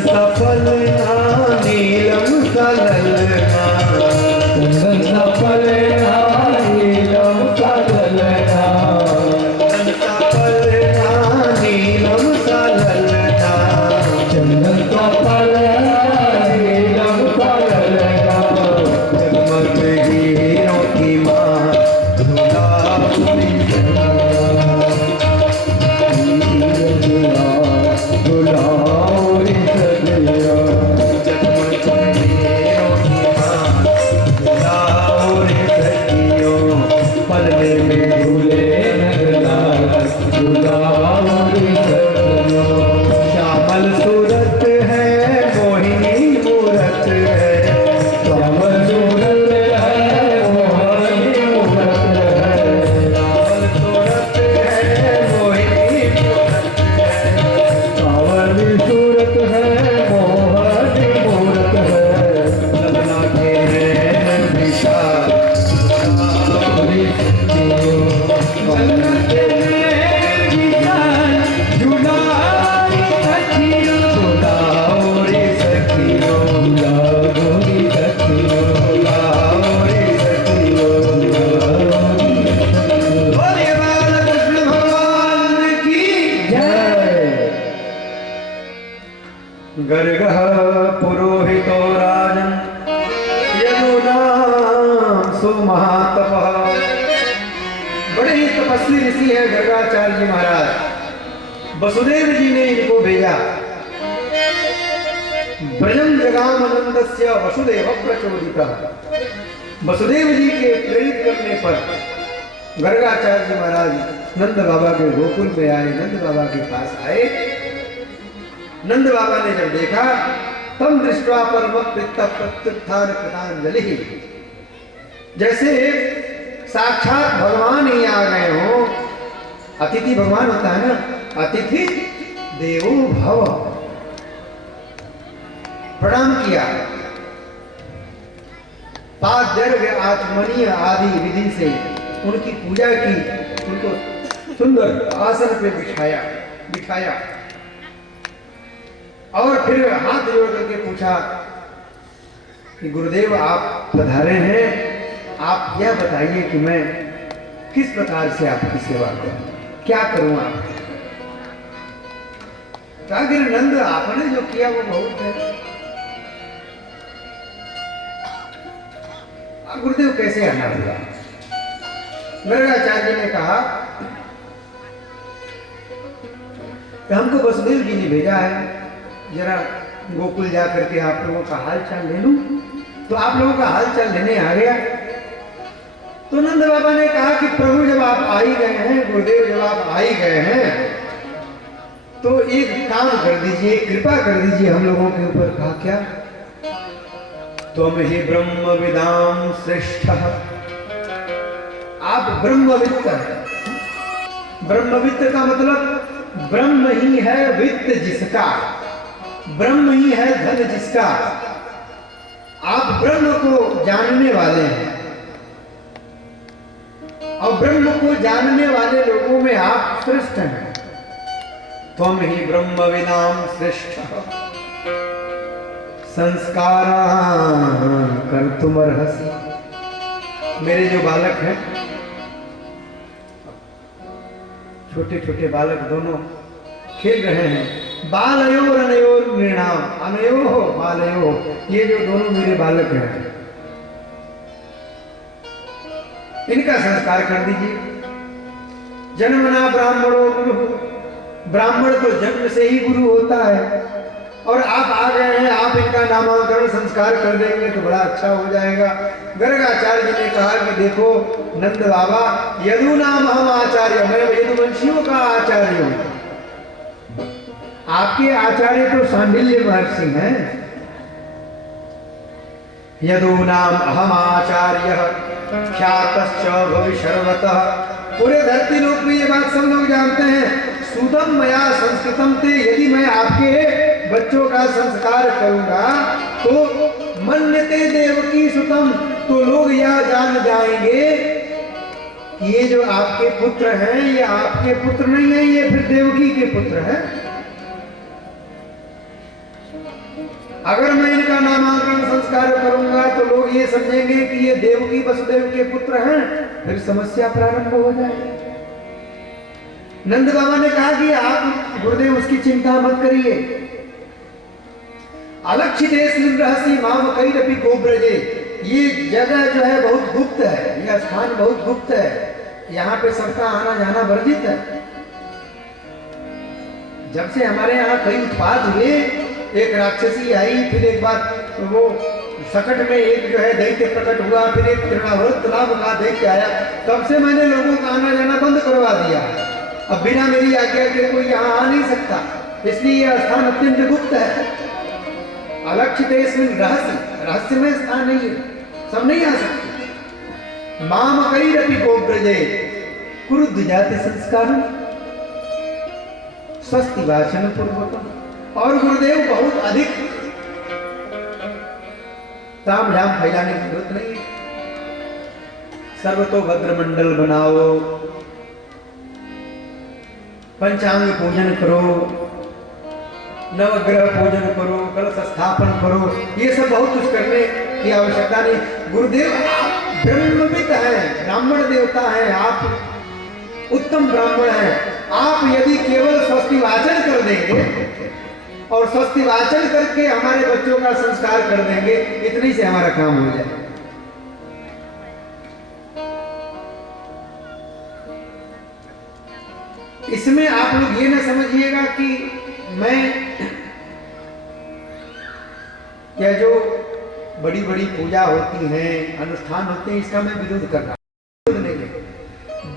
सफल नीलम सललना, चंदन सफल नीलम सललना, सफल नीलम सललना, चंदन सफल नीलम सललना, जगमग हीरों की माँ झूला झूला झूला गर्गः पुरोहितो राजन् यदुनाम सुमहातपः। बड़े ही तपस्वी ऋषि है गर्गाचार्य जी महाराज। वसुदेव जी ने इनको भेजा। ब्रजम जगामनंदस्य वसुदेव प्रचोदितः। वसुदेव जी के प्रेरित करने पर गर्गाचार्य जी महाराज नंद बाबा के गोकुल में आए, नंद बाबा के पास आए। नंद बाबा ने जब देखा तम दृष्ट्वा परमपिता प्रत्युत्थान कृतांजलि, जैसे साक्षात भगवान ही आ गए हो। अतिथि भगवान होता है ना, अतिथि देवो भव। प्रणाम किया, पाद्यर्घ्य आत्मनीय आदि विधि से उनकी पूजा की, उनको सुंदर आसन पे बिठाया और फिर हाथ जोड़ करके पूछा कि गुरुदेव आप पधारे हैं, आप यह बताइए कि मैं किस प्रकार से आपकी सेवा करूं, क्या करूं आप। कि नंद आपने जो किया वो बहुत है। गुरुदेव कैसे आना हुआ। गर्गाचार्य ने कहा कि हमको वसुदेव जी ने भेजा है, जरा गोकुल जा करके आप लोगों का हाल चाल ले लूं। तो आप लोगों का हाल चाल लेने आ गया। तो नंद बाबा ने कहा कि प्रभु जब आप आ ही गए हैं, गुरुदेव जब आप आ ही गए हैं, तो एक काम कर दीजिए, कृपा कर दीजिए हम लोगों के ऊपर। कहा क्या? त्वम ही ब्रह्म विदाम श्रेष्ठ। आप ब्रह्मवित्त हैं। ब्रह्मवित्त का मतलब ब्रह्म ही है वित्त जिसका, ब्रह्म ही है धन जिसका। आप ब्रह्म को जानने वाले हैं और ब्रह्म को जानने वाले लोगों में आप श्रेष्ठ हैं। त्वम ही ब्रह्मविदाम श्रेष्ठ संस्कार कर तुम अर्हसि। मेरे जो बालक हैं, छोटे छोटे बालक दोनों, खेल रहे हैं। बालयोर अनयोर नृणाम, अनयो हो बालयो हो, ये जो दोनों मेरे बालक हैं इनका संस्कार कर दीजिए। जन्मना ब्राह्मणो गुरु, ब्राह्मण तो जन्म से ही गुरु होता है, और आप आ गए हैं, आप इनका नामांकरण संस्कार कर देंगे तो बड़ा अच्छा हो जाएगा। गर्गाचार्य जी ने कहा कि देखो नंद बाबा, यदु नाम हम आचार्य, मैं यदुवंशियों का आचार्य हूं, आपके आचार्य तो सांडिल्य महर्षि हैं। यदु नाम अहम आचार्य ख्यातश्च भविष्यवतः, पूरे धरती लोक में ये बात सब लोग जानते हैं। सुदम मया संस्कृतम ते, यदि मैं आपके बच्चों का संस्कार करूंगा तो मन्यते देवकी सुतम, तो लोग यह जान जाएंगे कि ये जो आपके पुत्र हैं ये आपके पुत्र नहीं है, ये फिर देवकी के पुत्र हैं। अगर मैं इनका नामांकरण संस्कार करूंगा तो लोग ये समझेंगे कि ये देवकी वसुदेव के पुत्र हैं, फिर समस्या प्रारंभ हो जाएगी। नंद बाबा ने कहा कि आप गुरुदेव उसकी चिंता मत करिए। अलक्षित रहसी माम कई रपी गोब्रजे, ये जगह जो है बहुत गुप्त है, यह स्थान बहुत गुप्त है, यहाँ पे सबका आना जाना वर्जित है। जब से हमारे यहाँ कई उत्पात हुए, एक राक्षसी आई, फिर एक बार वो सकट में एक जो है दैत्य प्रकट हुआ, फिर एक तृणावर्त तालाब का दैत्य आया, तब से मैंने लोगों का आना जाना बंद करवा दिया। अब बिना मेरी आज्ञा के कोई यहाँ आ नहीं सकता, इसलिए यह स्थान अत्यंत गुप्त है। अलक्षित रहस्य, रहस्यमय स्थान नहीं है, सब नहीं आ सकते। माम कई रपि गोब्रजे कुरुद्ध जाति संस्कार स्वस्ति वाचन पूर्वकम, और गुरुदेव बहुत अधिक ताम झाम फैलाने की जरूरत नहीं है। सर्वतो भद्र मंडल बनाओ, पंचांग पूजन करो, नवग्रह पूजन करो, कलश स्थापन करो, ये सब बहुत कुछ करने की आवश्यकता नहीं। गुरुदेव आप ब्रह्मविद हैं, ब्राह्मण देवता हैं, आप उत्तम ब्राह्मण हैं। आप यदि केवल स्वस्ति वाचन कर देंगे और स्वस्ति वाचन करके हमारे बच्चों का संस्कार कर देंगे, इतनी से हमारा काम हो जाए। इसमें आप लोग ये ना समझिएगा कि मैं या जो बड़ी बड़ी पूजा होती हैं, अनुष्ठान होते हैं, इसका मैं विरोध कर रहा हूं।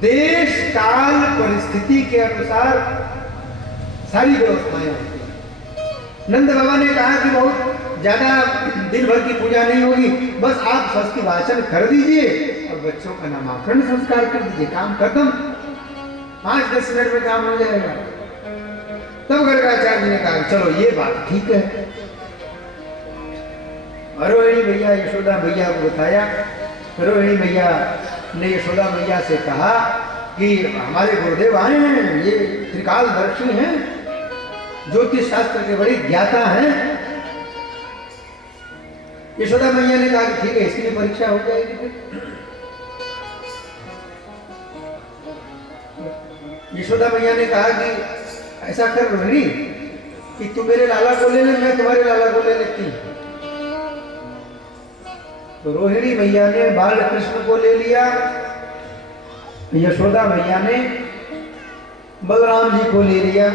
देश काल परिस्थिति के अनुसार सारी व्यवस्थाएं होती हैं। नंद बाबा ने कहा कि बहुत ज्यादा दिन भर की पूजा नहीं होगी, बस आप स्वस्ति वाचन कर दीजिए और बच्चों का नामांकरण संस्कार कर दीजिए, काम खत्म, 5-10 मिनट में काम हो जाएगा। तब गर्गाचार्य ने कहा चलो ये बात ठीक है। रोहिणी भैया यशोदा भैया को बताया। रोहिणी भैया ने यशोदा मैया से कहा कि हमारे गुरुदेव आए हैं, ये त्रिकालदर्शी हैं, ज्योतिष शास्त्र के बड़े ज्ञाता हैं। यशोदा मैया ने कहा कि ठीक है, इसकी भी परीक्षा हो जाएगी। यशोदा मैया ने कहा कि ऐसा कर रोहिणी कि तू मेरे लाला को ले ले, मैं तुम्हारे लाला को ले लेती हूं। तो रोहिणी मैया ने बाल कृष्ण को ले लिया, यशोदा मैया ने बलराम जी को ले लिया।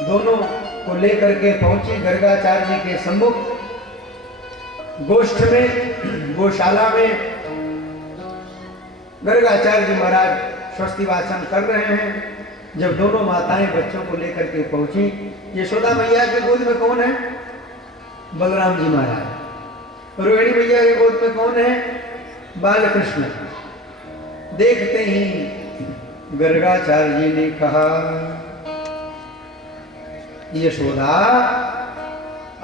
दोनों को लेकर के पहुंची गर्गाचार्य जी के सम्मुख। गोष्ठ में, गौशाला में गर्गाचार्य जी महाराज स्वस्ति वाचन कर रहे हैं। जब दोनों माताएं बच्चों को लेकर के पहुंची, यशोदा मैया के गोद में कौन है? बलराम जी महाराज। रोहिणी मैया के गोद में कौन है? बालकृष्ण। देखते ही गर्गाचार्य जी ने कहा, यशोदा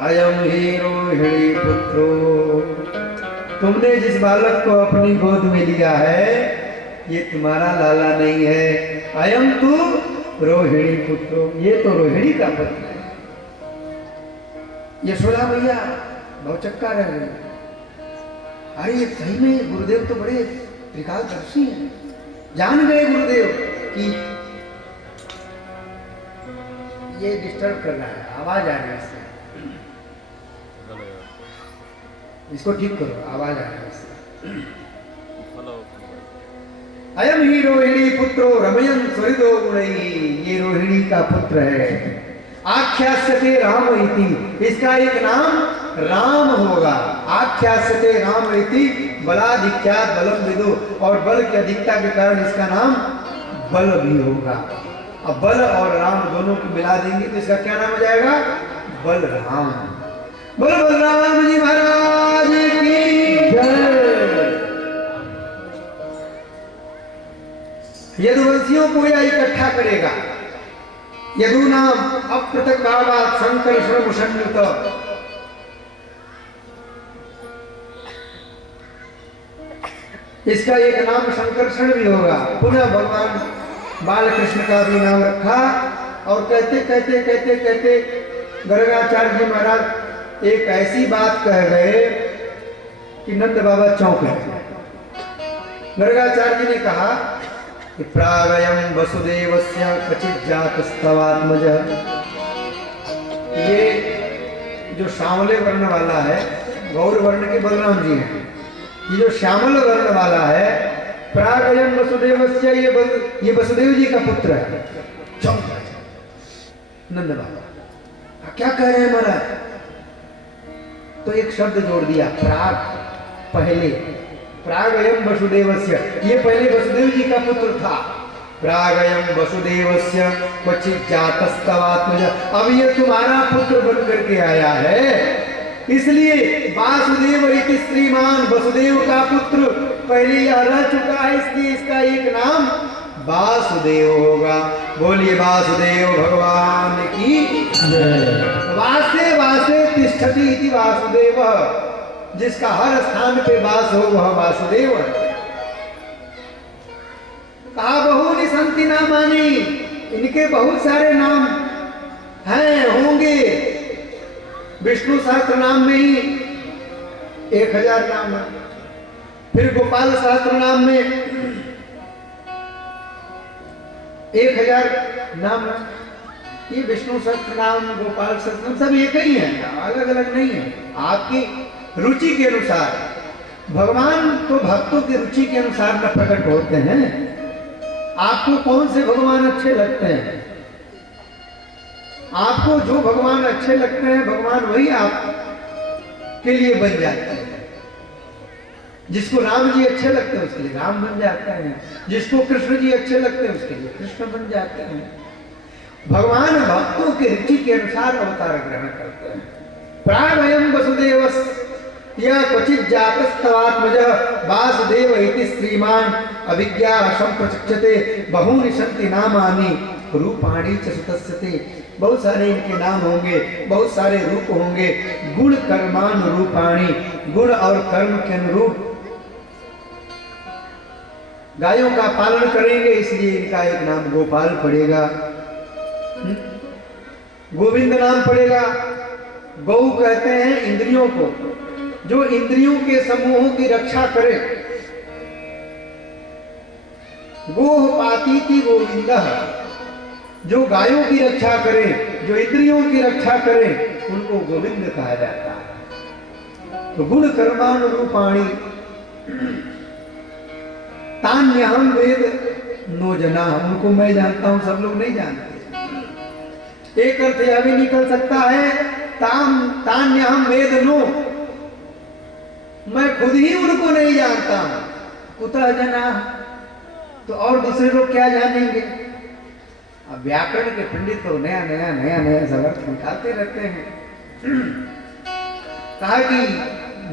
अयम ही रोहिणी पुत्रो, तुमने जिस बालक को अपनी गोद में लिया है ये तुम्हारा लाला नहीं है। अयम तू रोहिणी पुत्रो, ये तो रोहिणी का पुत्र है। यशोदा मैया भौचक्का रह गई। अरे सही में गुरुदेव तो बड़े त्रिकालदर्शी हैं, जान गए गुरुदेव कि ये डिस्टर्ब कर रहा है, आवाज आ रही है इससे, इसको ठीक करो, आवाज आ रही है इससे। अयम ही रोहिणी पुत्रो रमयन स्वरिदो गुणई, ये रोहिणी का पुत्र है। आख्यास्यते राम इति, इसका एक नाम राम होगा। आख्यास्यते राम इति बलाधिक्यात बलम विदु, और बल की अधिकता के कारण इसका नाम बल भी होगा। अब बल और राम दोनों को मिला देंगे तो इसका क्या नाम हो जाएगा? बलराम। बोलो बलराम जी महाराज की जय। यदुवंशियों को यह इकट्ठा करेगा। यदु नाम अप्रतक भावात संकर्षण मुषन्नुत, इसका एक नाम संकर्षण भी होगा। पुनः भगवान बालकृष्ण का भी नाम रखा, और कहते कहते कहते कहते गर्गाचार्य जी महाराज एक ऐसी बात कह गए कि नंद बाबा चौंक गए। गर्गाचार्य जी ने कहा कि प्रागयम वसुदेवस्य क्वचित् जातस्तवात्मज, ये जो सांवले वर्ण वाला है, गौर वर्ण के बलराम जी हैं, ये जो श्यामल वर्ण वाला है, प्रागयम वसुदेवस्य, ये वसुदेव जी का पुत्र है। नंद बाबा क्या कह रहे हैं महाराज? तो एक शब्द जोड़ दिया, प्राग, पहले। प्रागयम वसुदेवस्य, ये पहले वसुदेव जी का पुत्र था। प्रागयम वसुदेवस्य क्वचित् जातस्तवात्मज, अब ये तुम्हारा पुत्र बन करके आया है, इसलिए वासुदेव इति श्रीमान, वसुदेव का पुत्र पहले यह रह चुका है, इसलिए इसका एक नाम वासुदेव होगा। बोलिए वासुदेव भगवान की जय। वासे वासे तिष्ठति इति वासुदेव, जिसका हर स्थान पे वास हो वह वासुदेव है। कहा बहुनि संति नामानि, इनके बहुत सारे नाम हैं, होंगे। विष्णु सहस्त्र नाम में ही 1000 नाम है, फिर गोपाल सहस्त्र नाम में 1000 नाम है। ये विष्णु सहस्त्र नाम, गोपाल सहस्त्र नाम सब एक ही है, अलग अलग नहीं है। आपकी रुचि के अनुसार, भगवान तो भक्तों की रुचि के अनुसार न प्रकट होते हैं। आपको कौन से भगवान अच्छे लगते हैं? आपको जो भगवान अच्छे लगते हैं, भगवान वही आप के लिए बन जाते हैं। जिसको राम जी अच्छे लगते हैं उसके लिए राम बन जाते हैं, जिसको कृष्ण जी अच्छे लगते हैं उसके लिए कृष्ण बन जाते हैं। भगवान भक्तों के रुचि के अनुसार अवतार ग्रहण करते हैं। प्रागयम वसुदेवस यह क्वचित् जातस्तवात्मज वासुदेव इति श्रीमान अभिज्ञा संप्रचक्षते बहूनि सन्ति नामानि रूपाणि च सुतस्यते। बहुत सारे इनके नाम होंगे, बहुत सारे रूप होंगे। गुण कर्मानुरूपाणि, गुण और कर्म के अनुरूप गायों का पालन करेंगे, इसलिए इनका एक नाम गोपाल पड़ेगा, गोविंद नाम पड़ेगा। गौ कहते हैं इंद्रियों को, जो इंद्रियों के समूहों की रक्षा करे। गोह पातीति गोविंदः, जो गायों की रक्षा करे, जो इंद्रियों की रक्षा करे, उनको गोविंद कहा जाता है। तो गुण कर्मानुरूपाणि तान्यहं वेद नो जना, उनको मैं जानता हूं, सब लोग नहीं जानते। एक अर्थ यह भी निकल सकता है तान्यहं वेद नो, मैं खुद ही उनको नहीं जानता हूं। कुतः जना, तो और दूसरे लोग क्या जानेंगे? अब व्याकरण के पंडित तो नया नया नया नया सब अर्थ निकालते रहते हैं। कहा कि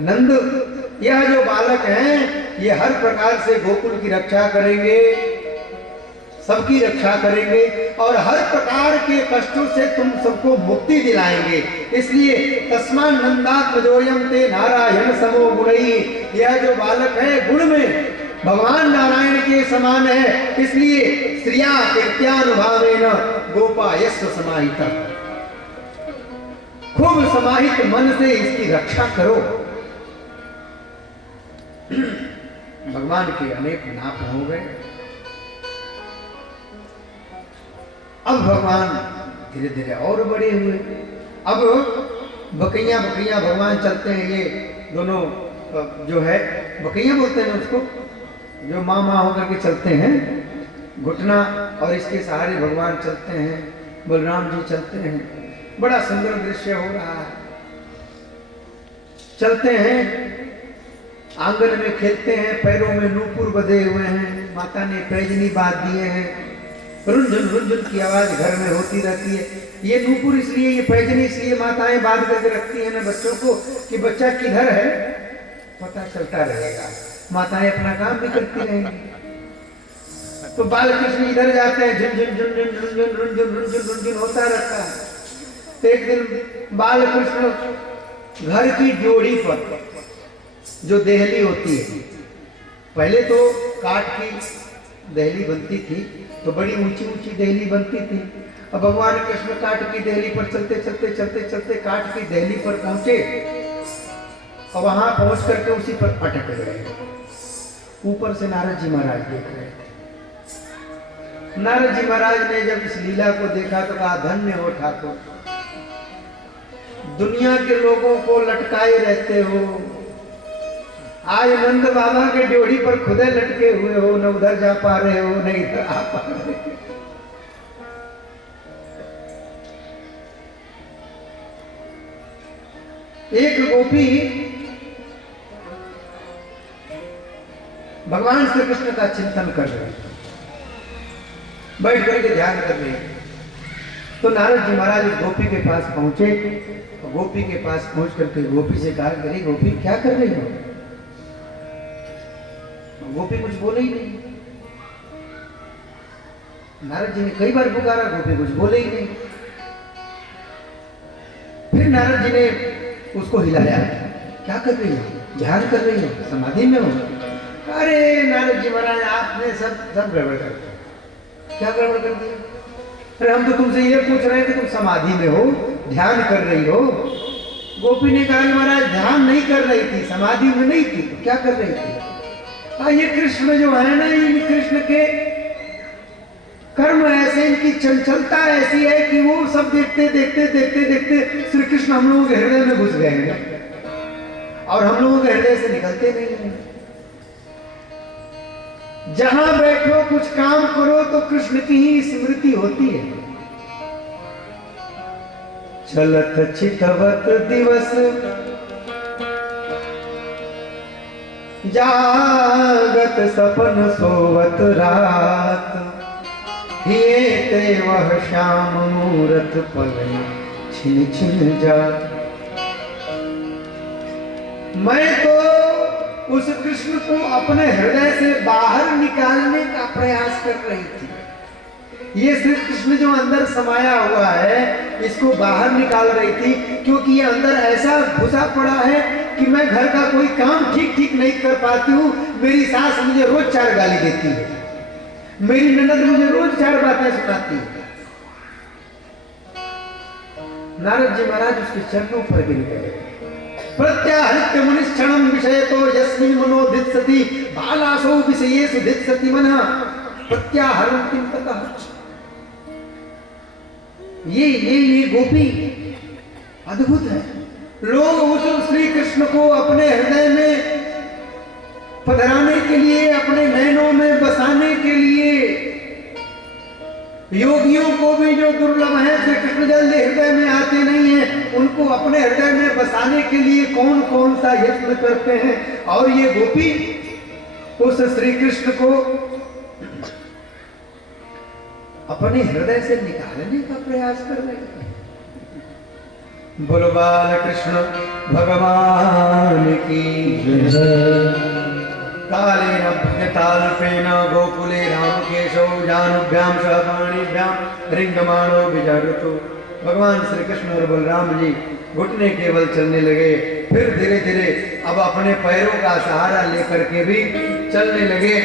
नंद, यह जो बालक हैं ये हर प्रकार से गोकुल की रक्षा करेंगे, सबकी रक्षा करेंगे, और हर प्रकार के कष्टों से तुम सबको मुक्ति दिलाएंगे। इसलिए तस्मान् नन्दात्मजोऽयं ते नारायण समो गुणैः, यह जो बालक है गुण में भगवान नारायण के समान है, इसलिए श्रिया कीर्त्यानुभावेन गोपायस्व समाहितः, खूब समाहित मन से इसकी रक्षा करो। भगवान के अनेक नाम हो गए। अब भगवान धीरे धीरे और बड़े हुए। अब बकैया बकैया भगवान चलते हैं, ये दोनों जो है बकैया बोलते हैं उसको, जो माँ माँ होकर के चलते हैं, घुटना और इसके सहारे भगवान चलते हैं, बलराम जी चलते हैं। बड़ा सुंदर दृश्य हो रहा है। चलते हैं, आंगन में खेलते हैं, पैरों में नूपुर बंधे हुए हैं, माता ने पैजनी बांध दिए हैं, रुंझुन की आवाज घर में होती रहती है। ये नूपुर इसलिए, ये पैजनी इसलिए माताएं बांध करके रखती है ना बच्चों को कि बच्चा किधर है पता चलता रहेगा, माताएं अपना काम भी करती रहेंगी। तो बाल कृष्ण इधर जाते हैं, झुन झुन झुन झुन झुन झुन झुन झुन झुन झुन झुन होता रहता है। तो एक दिन बाल कृष्ण घर की ड्योढ़ी पर जो देहली होती है, पहले तो काठ की देहली बनती थी, तो बड़ी ऊंची ऊंची देहली बनती थी। अब भगवान कृष्ण काठ की देहली पर चलते चलते चलते चलते काठ की देहली पर पहुंचे और वहां पहुंच करके उसी पर अटक गए। ऊपर से नारद जी महाराज देख रहे थे। नारद जी महाराज ने जब इस लीला को देखा तो कहा, धन्य हो ठाकुर, दुनिया के लोगों को लटकाए रहते हो, आज नंद बाबा के ड्योढ़ी पर खुदे लटके हुए हो, न उधर जा पा रहे हो न इधर आ पा रहे हो। एक गोपी भगवान श्री कृष्ण का चिंतन कर रही, बैठ करके ध्यान कर रही। तो नारद जी महाराज उस गोपी के पास पहुंचे, तो गोपी के पास पहुंच करके गोपी से कहा, अरे गोपी क्या कर रही हो? गोपी कुछ बोले ही नहीं। नारद जी ने कई बार पुकारा, गोपी कुछ बोले ही नहीं। फिर नारद जी ने उसको हिलाया, क्या कर रही हो? ध्यान कर रही हो? समाधि में हो? अरे नारद जी महाराज, आपने सब गड़बड़ कर दिया। क्या गड़बड़ कर दिया? अरे हम तो तुमसे ये पूछ रहे थे, तुम समाधि में हो, ध्यान कर रही हो। गोपी ने कहा, महाराज ध्यान नहीं कर रही थी, समाधि में नहीं थी, तो क्या कर रही थी? ये कृष्ण जो है ना, इन कृष्ण के कर्म ऐसे, इनकी चंचलता ऐसी है कि वो सब देखते देखते देखते देखते श्री कृष्ण हम लोगों के हृदय में घुस गए हैं और हम लोगों के हृदय से निकलते नहीं हैं। जहां बैठो कुछ काम करो तो कृष्ण की ही स्मृति होती है। चलत चितवत दिवस जागत सपन सोवत रात, ये ते वह श्याम मूरत पलय छिन छिन जात। मैं तो उस कृष्ण को अपने हृदय से बाहर निकालने का प्रयास कर रही थी। ये श्री कृष्ण जो अंदर समाया हुआ है, इसको बाहर निकाल रही थी, क्योंकि ये अंदर ऐसा घुसा पड़ा है कि मैं घर का कोई काम ठीक ठीक नहीं कर पाती हूँ। मेरी सास मुझे रोज 4 गाली देती है, मेरी ननद मुझे रोज 4 बातें सुनाती है। नारद जी महाराज उसके चरणों पर गिर गए। प्रत्याहृत्य मुनिश्चणम विषय तो यस्मिन् मनो दित्सति, बालासो विषयेषु दित्सति मनः प्रत्याहरन्तिं ततः। ये गोपी अद्भुत है। लोग उस श्री कृष्ण को अपने हृदय में पधराने के लिए, अपने नयनों में बसाने के लिए, योगियों को भी जो दुर्लभ है, श्री कृष्ण जल्दी हृदय में आते नहीं है, उनको अपने हृदय में बसाने के लिए कौन कौन सा यत्न करते हैं। और ये गोपी उस श्री कृष्ण को अपने हृदय से निकालने का प्रयास कर रहे हैं। बोलो बाल कृष्ण भगवान की जय। कालेन भ्यताल्पेन गोकुले रामकेशौ जानुभ्याम सहपाणिभ्याम रिंगमाणो विचरतु। भगवान श्री कृष्ण और बलराम जी घुटने केवल चलने लगे, फिर धीरे धीरे अब अपने पैरों का सहारा लेकर के भी चलने लगे।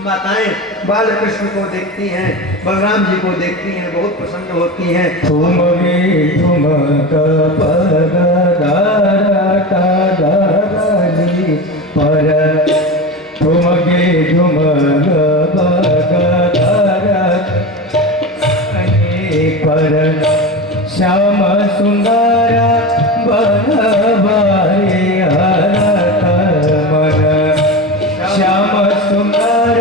माताएं बाल कृष्ण को देखती हैं, बलराम जी को देखती हैं, बहुत प्रसन्न होती हैं। सुंदर बनवारे हरत मन श्याम सुंदर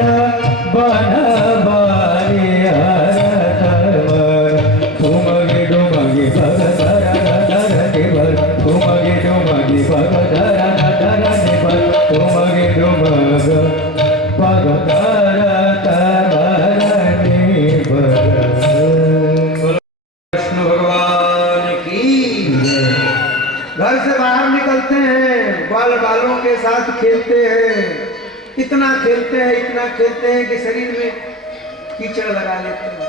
बनवारे हरत मन ठुमगे डुमगे भगधर धर देवर ठुमगे डुमगे भगधर धर देवर ठुमगे डुमग भगधर घर से बाहर निकलते हैं, बाल बालों के साथ खेलते हैं, इतना खेलते हैं कि शरीर में कीचड़ लगा लेते हैं।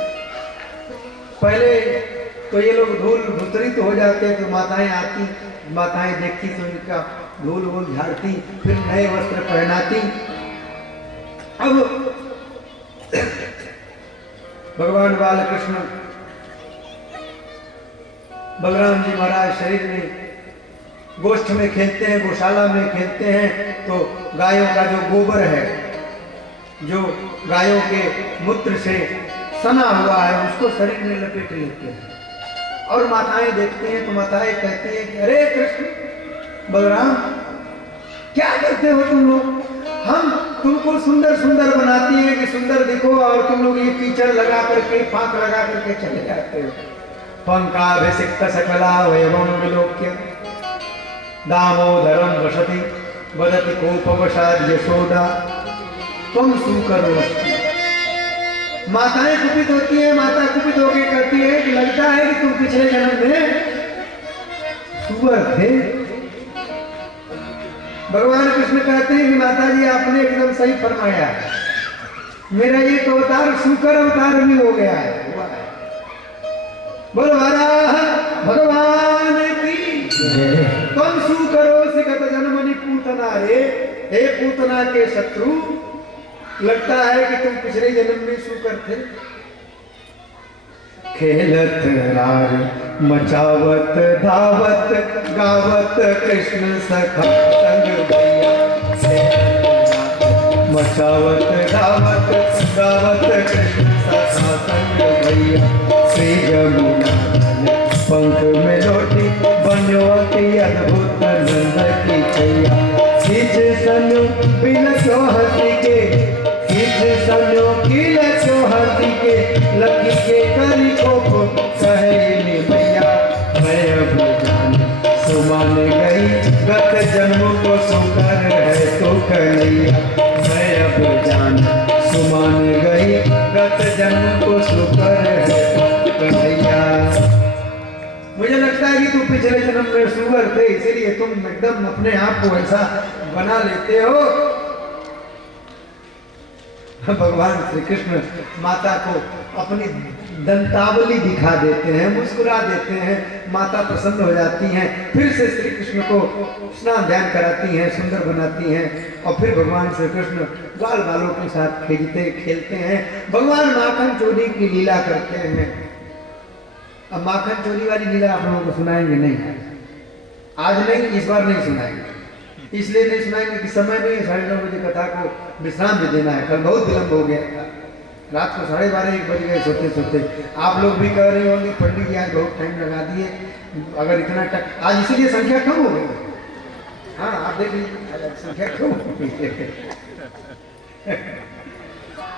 पहले तो ये लोग धूल भूतरित हो जाते तो माताएं आती, माताएं देखती तो इनका धूल वूल झाड़ती, फिर नए वस्त्र पहनाती। अब भगवान बालकृष्ण बलराम जी महाराज शरीर में गोष्ठ में खेलते हैं, गौशाला में खेलते हैं, तो गायों का जो गोबर है, जो गायों के मूत्र से सना हुआ है, उसको शरीर में लपेट लेते हैं। और माताएं देखते हैं तो माताएं कहती हैं कि अरे कृष्ण बलराम क्या करते हो तुम लोग, हम तुमको सुंदर सुंदर बनाती हैं कि सुंदर दिखो, और तुम लोग ये कीचड़ लगा करके फांक लगा करके चले जाते हो। पंकाभिषिक्त सकला एवं विलोक्य दामोदरम वसति वदति कोपवशाद यशोदा तुम सुकरो। माताएं कुपित होती है, माता कुपित होकर कहती है कि लगता है कि तुम पिछले जन्म में सुअर थे। भगवान कृष्ण कहते हैं कि माता जी आपने एकदम सही फरमाया, मेरा ये तो अवतार सुकर अवतार भी हो गया है। बोल भगवान की तुम सुकरो सिकत जन्मनि पूतना रे, हे पूतना के शत्रु, लगता है कि तुम पिछले जन्म में सुकर थे। खेलत रार मचावत धावत गावत कृष्ण सखा संग भैया, मचावत धावत गावत कृष्ण सखा संग भैया, श्री यमुना पंख में लोटी बनवती अद्भुत नंद की कैया, खींच सनु बिलचो हंसी के, खींच सनु किलचो हंसी के, लकी के करी कोप सहेली मैया, मैं अब जान सुमान गई गत जन्म को सुकर है तो कन्हैया, मैं अब जान सुमान गई गत जन्म को सुकर है तो कन्हैया। मुझे लगता है कि तुम पिछले जन्म में सुअर थे, इसीलिए तुम एकदम अपने आप को ऐसा बना लेते हो। भगवान श्री कृष्ण माता को अपनी दंतावली दिखा देते हैं, मुस्कुरा देते हैं, माता प्रसन्न हो जाती हैं, फिर से श्री कृष्ण को स्नान ध्यान कराती हैं, सुंदर बनाती हैं, और फिर भगवान श्री कृष्ण बाल बालों के साथ खेलते हैं। भगवान माखन चोरी की लीला करते हैं। अब माखन चोरी वाली लीला आप लोगों को सुनाएंगे नहीं, आज नहीं, इस बार नहीं सुनाएंगे। इसलिए नहीं सुनाएंगे कि समय नहीं, 9:30 बजे कथा को विश्राम भी देना है। कल बहुत विलंब हो गया था, रात को 12:30-1 बज गए सोते सोते। आप लोग भी कह रहे होंगे पंडित जी आज बहुत टाइम लगा दिए, अगर इतना आज इसीलिए संख्या कम हो गई। हाँ आप देख लीजिए संख्या कम हो गई।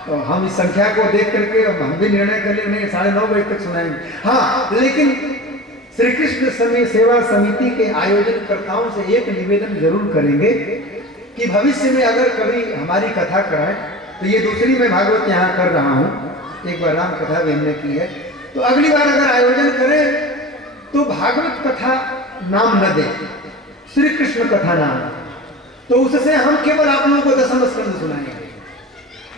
तो हम इस संख्या को देख करके हम भी निर्णय कर ले, नहीं 9:30 बजे तक सुनाएंगे। हाँ लेकिन श्री कृष्ण समय सेवा समिति के आयोजनकर्ताओं से एक निवेदन जरूर करेंगे कि भविष्य में अगर कभी हमारी कथा कराएं, तो ये दूसरी मैं भागवत यहाँ कर रहा हूँ, एक बार राम कथा भी हमने की है, तो अगली बार अगर आयोजन करें तो भागवत कथा नाम न दे, श्री कृष्ण कथा नाम, तो उससे हम केवल आप लोगों को दशम स्कंद सुनाएंगे,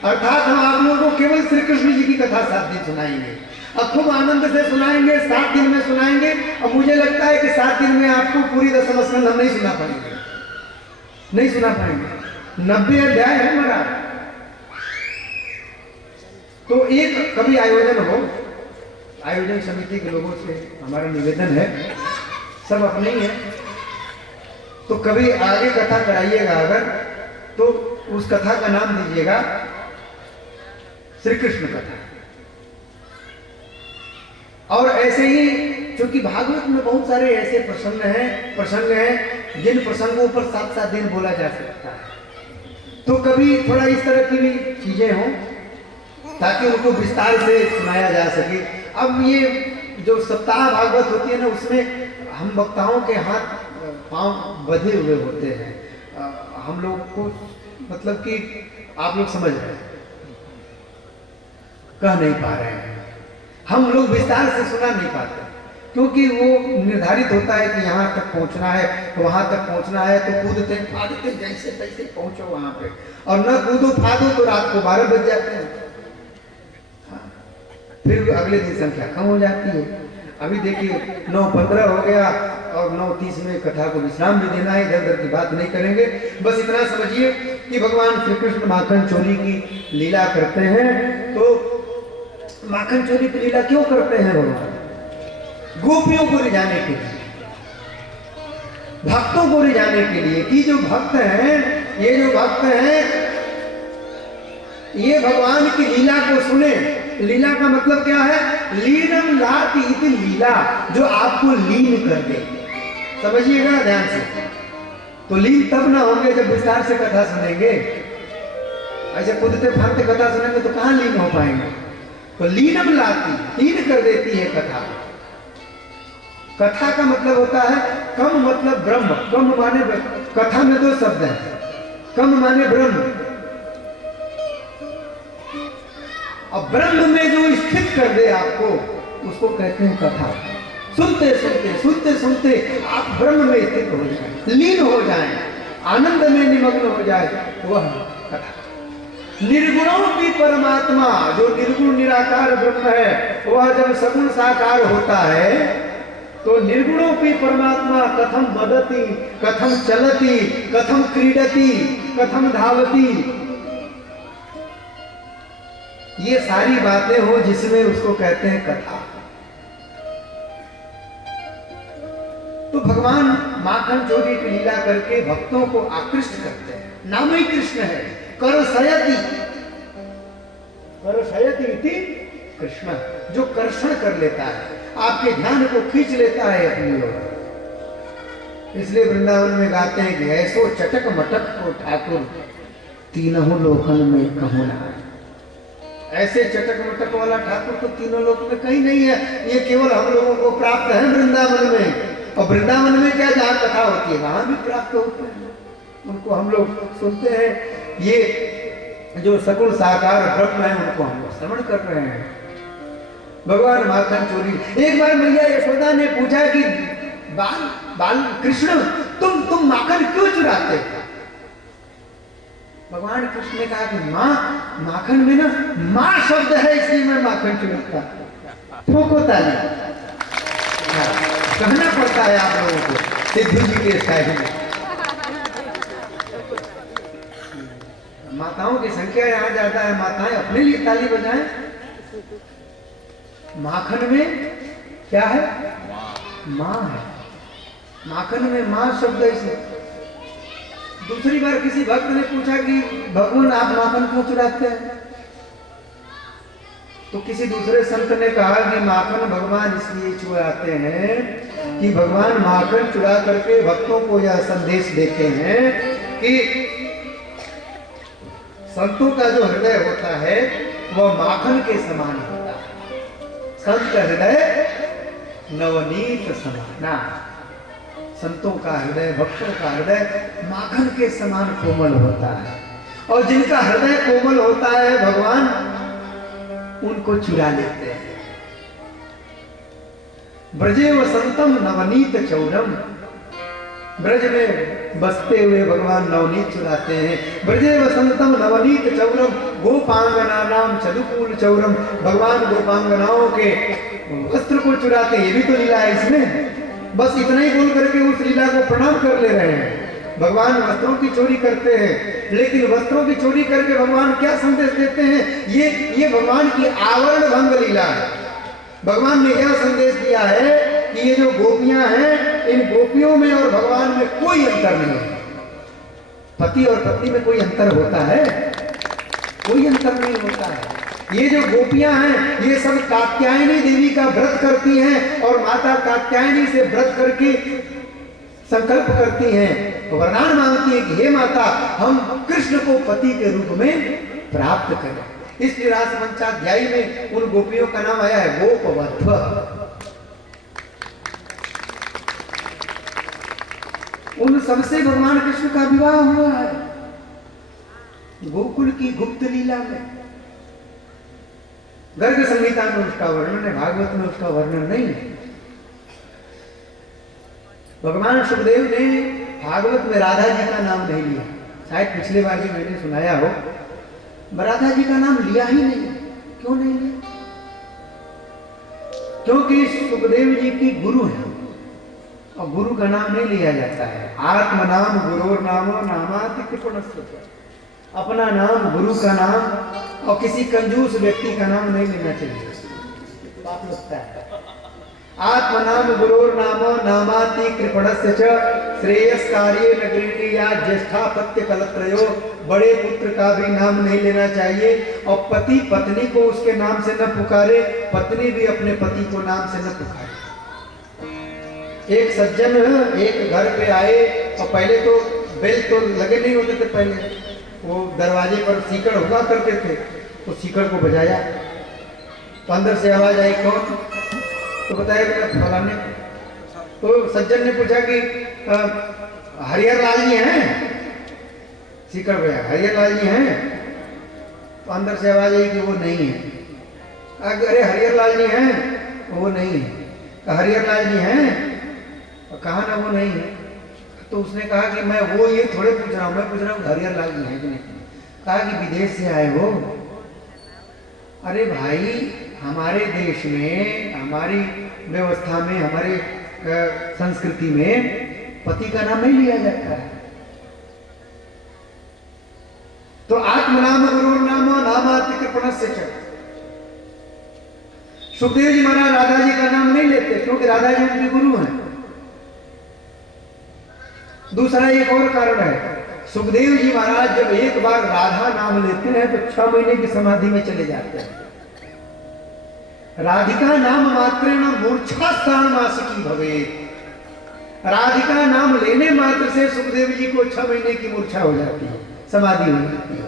अर्थात हम आप लोगों को केवल श्री कृष्ण जी की कथा 7 दिन सुनाएंगे, अब खूब आनंद से सुनाएंगे, 7 दिन में सुनाएंगे। और मुझे लगता है कि 7 दिन में आपको पूरी दशम स्कंद हम नहीं सुना पाएंगे, 90 अध्याय है हमारा। तो एक कभी आयोजन हो, आयोजन समिति के लोगों से हमारा निवेदन है, सब अपने ही है, तो कभी आगे कथा कराइएगा अगर, तो उस कथा का नाम दीजिएगा श्री कृष्ण कथा। और ऐसे ही क्योंकि भागवत में बहुत सारे ऐसे प्रसंग हैं जिन प्रसंगों पर 7-7 दिन बोला जा सकता है, तो कभी थोड़ा इस तरह की भी चीजें हों ताकि उनको विस्तार से सुनाया जा सके। अब ये जो सप्ताह भागवत होती है ना, उसमें हम वक्ताओं के हाथ पांव बंधे हुए होते हैं। हम लोग को मतलब कि आप लोग समझ रहे हैं, कह नहीं पा रहे हैं, हम लोग विस्तार से सुना नहीं पाते, क्योंकि वो निर्धारित होता है कि यहाँ तक पहुँचना है, तो वहाँ तक पहुँचना है, तो कूदते फादते जैसे तैसे पहुँचो वहाँ पे, और न कूदो फादो तो रात को 12 बज जाते हैं। फिर अगले दिन संख्या कम हो जाती है। अभी देखिए 9:15 हो गया और 9:30 में कथा को विश्राम भी देना है, इधर उधर की बात नहीं करेंगे। बस इतना समझिए कि भगवान श्री कृष्ण माखन चोरी की लीला करते हैं। तो माखन चोरी की लीला क्यों करते हैं भगवान? गोपियों को रिझाने के लिए, भक्तों को रिझाने के लिए, कि जो भक्त हैं, ये जो भक्त हैं, ये भगवान की लीला को सुने। लीला का मतलब क्या है? लीनम लाति इति लीला, जो आपको लीन कर दे। समझिएगा ध्यान से। तो लीन तब ना होंगे जब विस्तार से कथा सुनेंगे। ऐसे कूदते फांदते कथा सुनेंगे तो कहां लीन हो पाएंगे? तो लीनम लाति, लीन कर देती है कथा। कथा का मतलब होता है कम, मतलब ब्रह्म। कम माने, कथा में 2 शब्द हैं, कम माने ब्रह्म, और ब्रह्म में जो स्थित कर दे आपको, उसको कहते हैं कथा। सुनते सुनते सुनते सुनते आप ब्रह्म में स्थित हो जाएं, लीन हो जाएं, आनंद में निमग्न हो जाए, वह कथा। निर्गुणों की परमात्मा, जो निर्गुण निराकार ब्रह्म है, वह जब सगुण साकार होता है, तो निर्गुणों की परमात्मा कथम वदति, कथम चलति, कथम क्रीडति, कथम धावति, ये सारी बातें हो जिसमें उसको कहते हैं कथा। तो भगवान माखन चोरी की लीला करके भक्तों को आकृष्ट करते हैं। नाम ही कृष्ण है, करसयति, करसयति इति कृष्ण, जो कर्षण कर लेता है, आपके ध्यान को खींच लेता है अपनी ओर। इसलिए वृंदावन में गाते हैं कि ऐसो चटक मटक को ठाकुर तीनों लोकन में कहूं ना। ऐसे चटक मटक वाला ठाकुर तो तीनों लोक में कहीं नहीं है, ये केवल हम लोगों को प्राप्त है वृंदावन में। और वृंदावन में क्या, जहाँ कथा होती है वहां भी प्राप्त होते हैं, उनको हम लोग सुनते हैं। ये जो सगुण साकार ब्रह्म है, उनको हम लोग श्रवण कर रहे हैं। भगवान माखन चोरी। एक बार मैया यशोदा ने पूछा कि बाल कृष्ण, तुम माखन क्यों चुराते? भगवान कृष्ण ने कहा कि माँ, माखन में ना माँ शब्द है, इसलिए मैं माखन चुराता। ठोको ताली। कहना पड़ता है आप लोगों को, सिद्धू जी के स्टाइल में। माताओं की संख्या यहाँ ज्यादा है, माताएं अपने लिए ताली बजाएं। माखन में क्या है? माँ है। माखन में माँ शब्द है। दूसरी बार किसी भक्त ने पूछा कि भगवान आप माखन क्यों चुराते हैं? तो किसी दूसरे संत ने कहा कि माखन भगवान इसलिए चुराते हैं कि भगवान माखन चुरा करके भक्तों को यह संदेश देते हैं कि संतों का जो हृदय होता है वह माखन के समान होता है। संत हृदय नवनीत समाना। संतों का हृदय, भक्तों का हृदय माखन के समान कोमल होता है, और जिनका हृदय कोमल होता है भगवान उनको चुरा लेते हैं। ब्रजे वसंतम नवनीत चौरम, ब्रज में बसते हुए भगवान नवनीत चुराते हैं। ब्रजे वसंतम नवनीत चौरम गोपांगना नाम चलुकूल चौरम, भगवान गोपांगनाओं के वस्त्र को चुराते हैं। ये भी तो लीला है इसमें। बस इतना ही बोल करके उस लीला को प्रणाम कर ले रहे हैं। भगवान वस्त्रों की चोरी करते हैं, लेकिन वस्त्रों की चोरी करके भगवान क्या संदेश देते हैं? ये भगवान की आवरण भंग लीला है। भगवान ने यह संदेश दिया है कि ये जो गोपियां हैं, इन गोपियों में और भगवान में कोई अंतर नहीं है। पति और पत्नी में कोई अंतर होता है? कोई अंतर नहीं होता है। ये जो गोपियां हैं ये सब कात्यायनी देवी का व्रत करती हैं और माता कात्यायनी से व्रत करके संकल्प करती हैं, तो वरदान मांगती है कि हे माता हम कृष्ण को पति के रूप में प्राप्त करें। इसलिए रास पंचाध्यायी में उन गोपियों का नाम आया है गोपवध्व। उन सबसे भगवान कृष्ण का विवाह हुआ है गोकुल की गुप्त लीला में। गर्ग संहिता में उसका वर्णन है, भागवत में उसका वर्णन नहीं है। भगवान सुखदेव ने भागवत में राधा जी का नाम नहीं लिया, शायद पिछले बार भी मैंने सुनाया हो, राधा जी का नाम लिया ही नहीं। क्यों नहीं लिया? क्योंकि सुखदेव जी की गुरु है और गुरु का नाम नहीं लिया जाता है। आत्म नाम गुरु नामो नामाति कृपणस्य, अपना नाम गुरु का नाम और किसी कंजूस व्यक्ति का नाम नहीं लेना चाहिए, पाप लगता है। आत्म नाम गुरुर नामो नामाति कृपणस्य च श्रेयस्कार्ये नगरीणी या ज्येष्ठापत्य कलत्रयो, बड़े पुत्र का भी नाम नहीं लेना चाहिए और पति पत्नी को उसके नाम से न पुकारे, पत्नी भी अपने पति को नाम से न पुकारे। एक सज्जन एक घर पे आए और पहले तो बेल तो लगे नहीं होते थे, पहले वो दरवाजे पर सीकड़ हुआ करते थे, तो सीकड़ को बजाया तो अंदर से आवाज आई कौन, तो बताया फलाने। तो सज्जन ने पूछा कि हरिहर लाल जी हैं? सीकड़ बजा, हरिहर लाल जी हैं? तो अंदर से आवाज आई कि वो नहीं है। अरे हरिहर लाल जी हैं? वो नहीं है। हरिहर लाल जी हैं? कहा ना वो नहीं है। तो उसने कहा कि मैं वो ये थोड़े पूछ रहा हूँ, मैं पूछ रहा हूँ हरिहर लाल जी हैं कि नहीं। कहा कि विदेश से आए हो। अरे भाई हमारे देश में, हमारी व्यवस्था में, हमारे संस्कृति में पति का नाम नहीं लिया जाता है। तो आत्मनाम गुरु नामो नामाति कृपणस्य च। सुखदेव जी महाराज राधा जी का नाम नहीं लेते क्योंकि राधा जी उनके गुरु हैं। दूसरा एक और कारण है, सुखदेव जी महाराज जब एक बार राधा नाम लेते हैं तो 6 महीने की समाधि में चले जाते हैं। राधिका नाम मात्रेण मूर्छा स्थान मासिकी भवे। राधिका नाम लेने मात्र से सुखदेव जी को 6 महीने की मूर्छा हो जाती है, समाधि हो जाती है।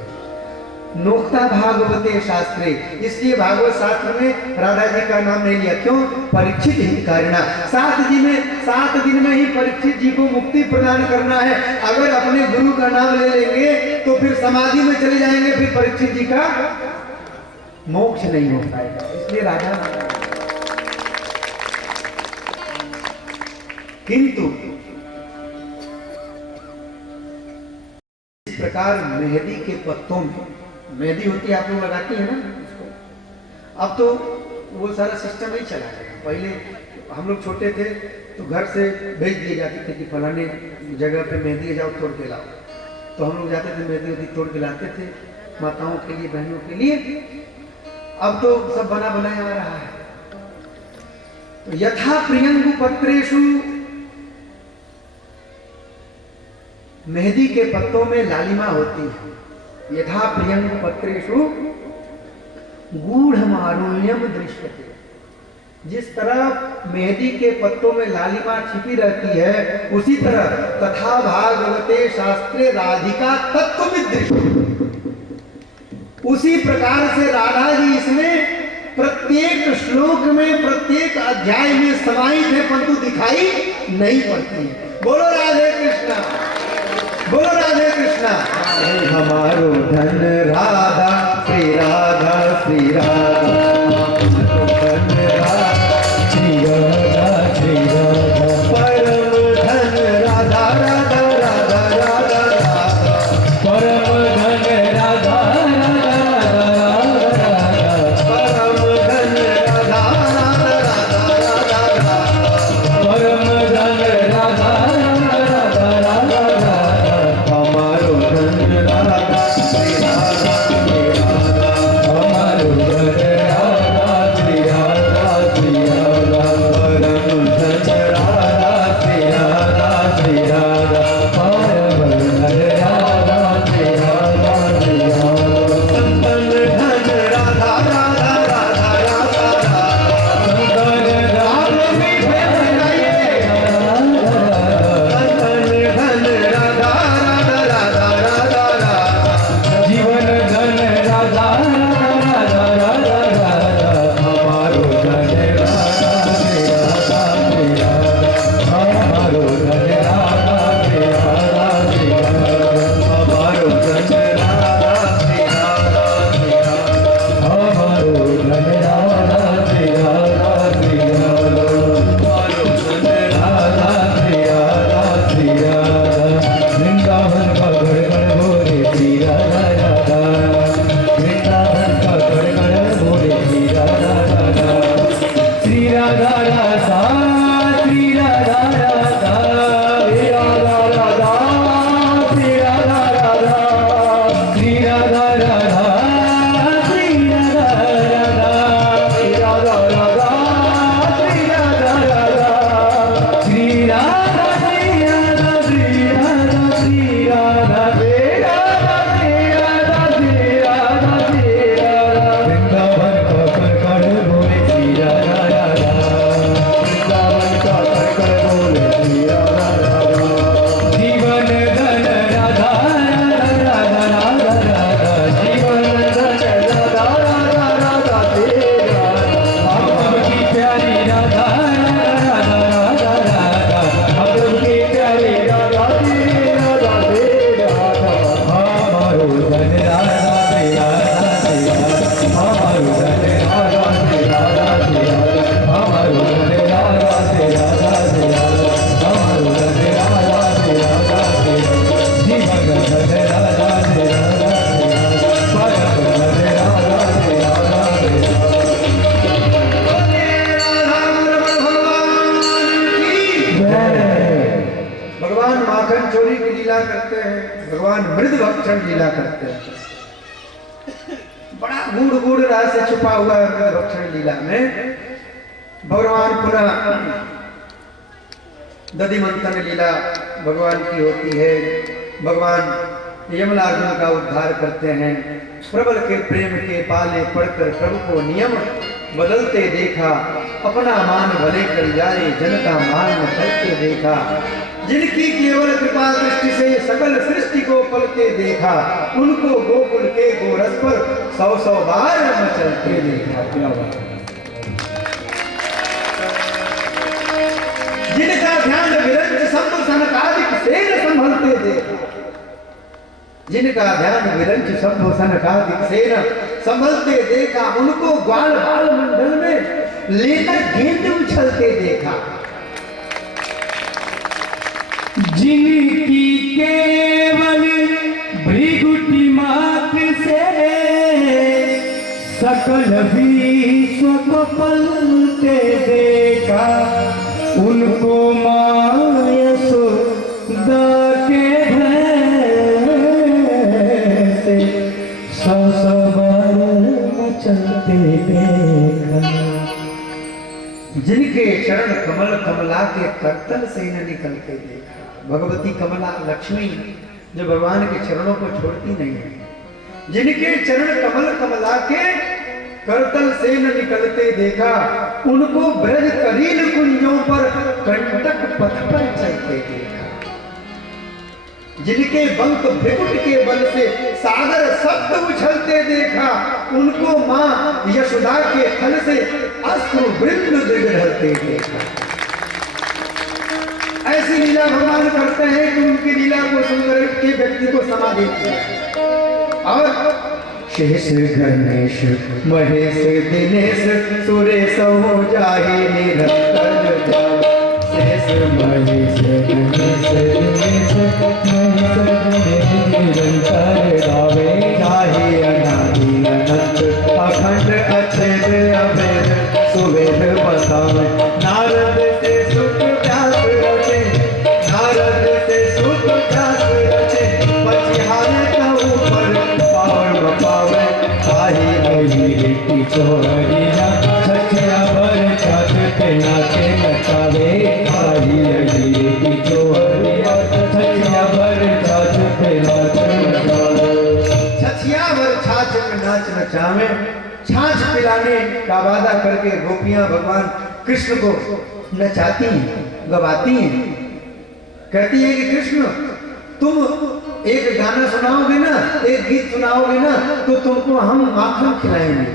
नोक्ता भागवते शास्त्रे, इसलिए भागवत शास्त्र में राधा जी का नाम नहीं लिया। क्यों? परीक्षित ही कारणा, 7 दिन में ही परीक्षित जी को मुक्ति प्रदान करना है। अगर अपने गुरु का नाम ले लेंगे तो फिर समाधि में चले जाएंगे, फिर परीक्षित जी का मोक्ष नहीं हो पाएगा। इसलिए राधा, किंतु इस प्रकार मेहंदी के पत्तों में, मेहंदी होती है आप लोग लगाती है ना उसको, अब तो वो सारा सिस्टम नहीं चला है। पहले हम लोग छोटे थे तो घर से भेज दिए जाते थे कि फलाने जगह पे मेहंदी जाओ तोड़ के लाओ, तो हम लोग जाते थे मेहंदी तोड़ के लाते थे माताओं के लिए, बहनों के लिए। अब तो सब बना बनाया आ रहा है। तो यथा प्रियंगु पत्रेषु, मेहंदी के पत्तों में लालिमा होती है। यथा प्रियंगु पत्रेषु गूढ़ मारुण्यम दृश्यते, जिस तरह मेहंदी के पत्तों में लालिमा छिपी रहती है, उसी तरह तथा भागवते शास्त्रे राधिका तत्त्वविद् दृश्यते। उसी प्रकार से राधा जी इसमें प्रत्येक श्लोक में, प्रत्येक अध्याय में समाहित है, परंतु दिखाई नहीं पड़ती। बोलो राधे कृष्णा, बोलो राधे कृष्णा। हमारो धन राधा, श्री राधा श्री राधा, धन राधा श्री राधा श्री राधा, परम धन राधा राधा राधा राधा राधा, परम धन राधा श्री राधा राधा राधा श्री राधा राधा श्री राधा राधा श्री राधा राधा श्री राधा श्री राधा श्री राधा श्री राधा श्री राधा श्री राधा श्री राधा श्री राधा वृंदावन का कर बोले श्री राधा राधा वृंदावन का कर बोले श्री राधा राधा जीवन धन राधा राधा राधा राधा जीवन धन राधा राधा राधा तेरा हम की प्यारी राधा राधा राधा राधा हम की प्यारी राधा तेरा हमारो धन राधा तेरा हमारो धन राधा तेरा हमारो धन राधा तेरा हमारो धन राधा तेरा जीवन धन राधा तेरा परम धन राधा तेरा भगवान माखन चोरी की लीला करते हैं, भगवान मृद भक्षण लीला करते हैं। बड़ा गूढ़ गूढ़ रहस्य छुपा हुआ है मृद भक्षण लीला में। भगवान पुनः दधि मंथन लीला भगवान की होती है। भगवान यमलार्जुन का उद्धार करते हैं। प्रबल के प्रेम के पाले पड़कर प्रभु को नियम बदलते देखा, अपना मान भले कर जाए जन का मान बदलते देखा। जिनकी केवल कृपा दृष्टि से सकल सृष्टि को पलते देखा, उनको गोकुल के गोरस पर 100 बार मचलते देखा। क्या बात है। जिनका ध्यान विरंच शंभ सनकादिक सेन संभलते देखा, जिनका ध्यान विरंच शंभ सनकादिक सेन संभलते देखा, उनको ग्वाल बाल मंडल में लेकर गेंद उछलते देखा। जिनकी केवल भृगुटी मात्र से सकल विश्व को पलते देखा, उनको माया सुदा के से 100 बार मचलते देखा। जिनके चरण कमल कमला के करतल से न निकलते देखा। भगवती कमला लक्ष्मी जो भगवान के चरणों को छोड़ती नहीं है, जिनके चरण कमल कमला के करतल से न निकलते देखा, उनको ब्रज करील कुंजों पर कंटक पथ पर चलते देखा। जिनके बंक भृकुट के बल से सागर शब्द उछलते देखा, उनको मां यशोदा के थल से अश्रु वृंद बिगड़ते देखा। ऐसी लीला भगवान करते हैं कि उनकी लीला को सुनकर के व्यक्ति को समाधि देते हैं। और शेष गणेश महेश दिनेश सुरेश हो जाहे निरंतर शेष महेश दिनेश निरंतर गावे जाहे अनादि अनंत अखंड अछेद अभेद सुवेद बसावे। नारद से सुख व्यास रचे, नारद से सुख व्यास रचे, पचिहार कहूँ पर पावन पावे आही गई की चोरिया छठिया भर छठ पे नाचे नचावे। आही गई की चोरिया छठिया भर छठ पे नाचे नचावे। छठिया भर छाछ पे नाच नचावे। छाछ पिलाने का वादा करके गोपियां भगवान कृष्ण को नचाती हैं, गवाती हैं। कहती है कि कृष्ण तुम एक गाना सुनाओगे ना, एक गीत सुनाओगे ना, तो तुमको हम माखन खिलाएंगे।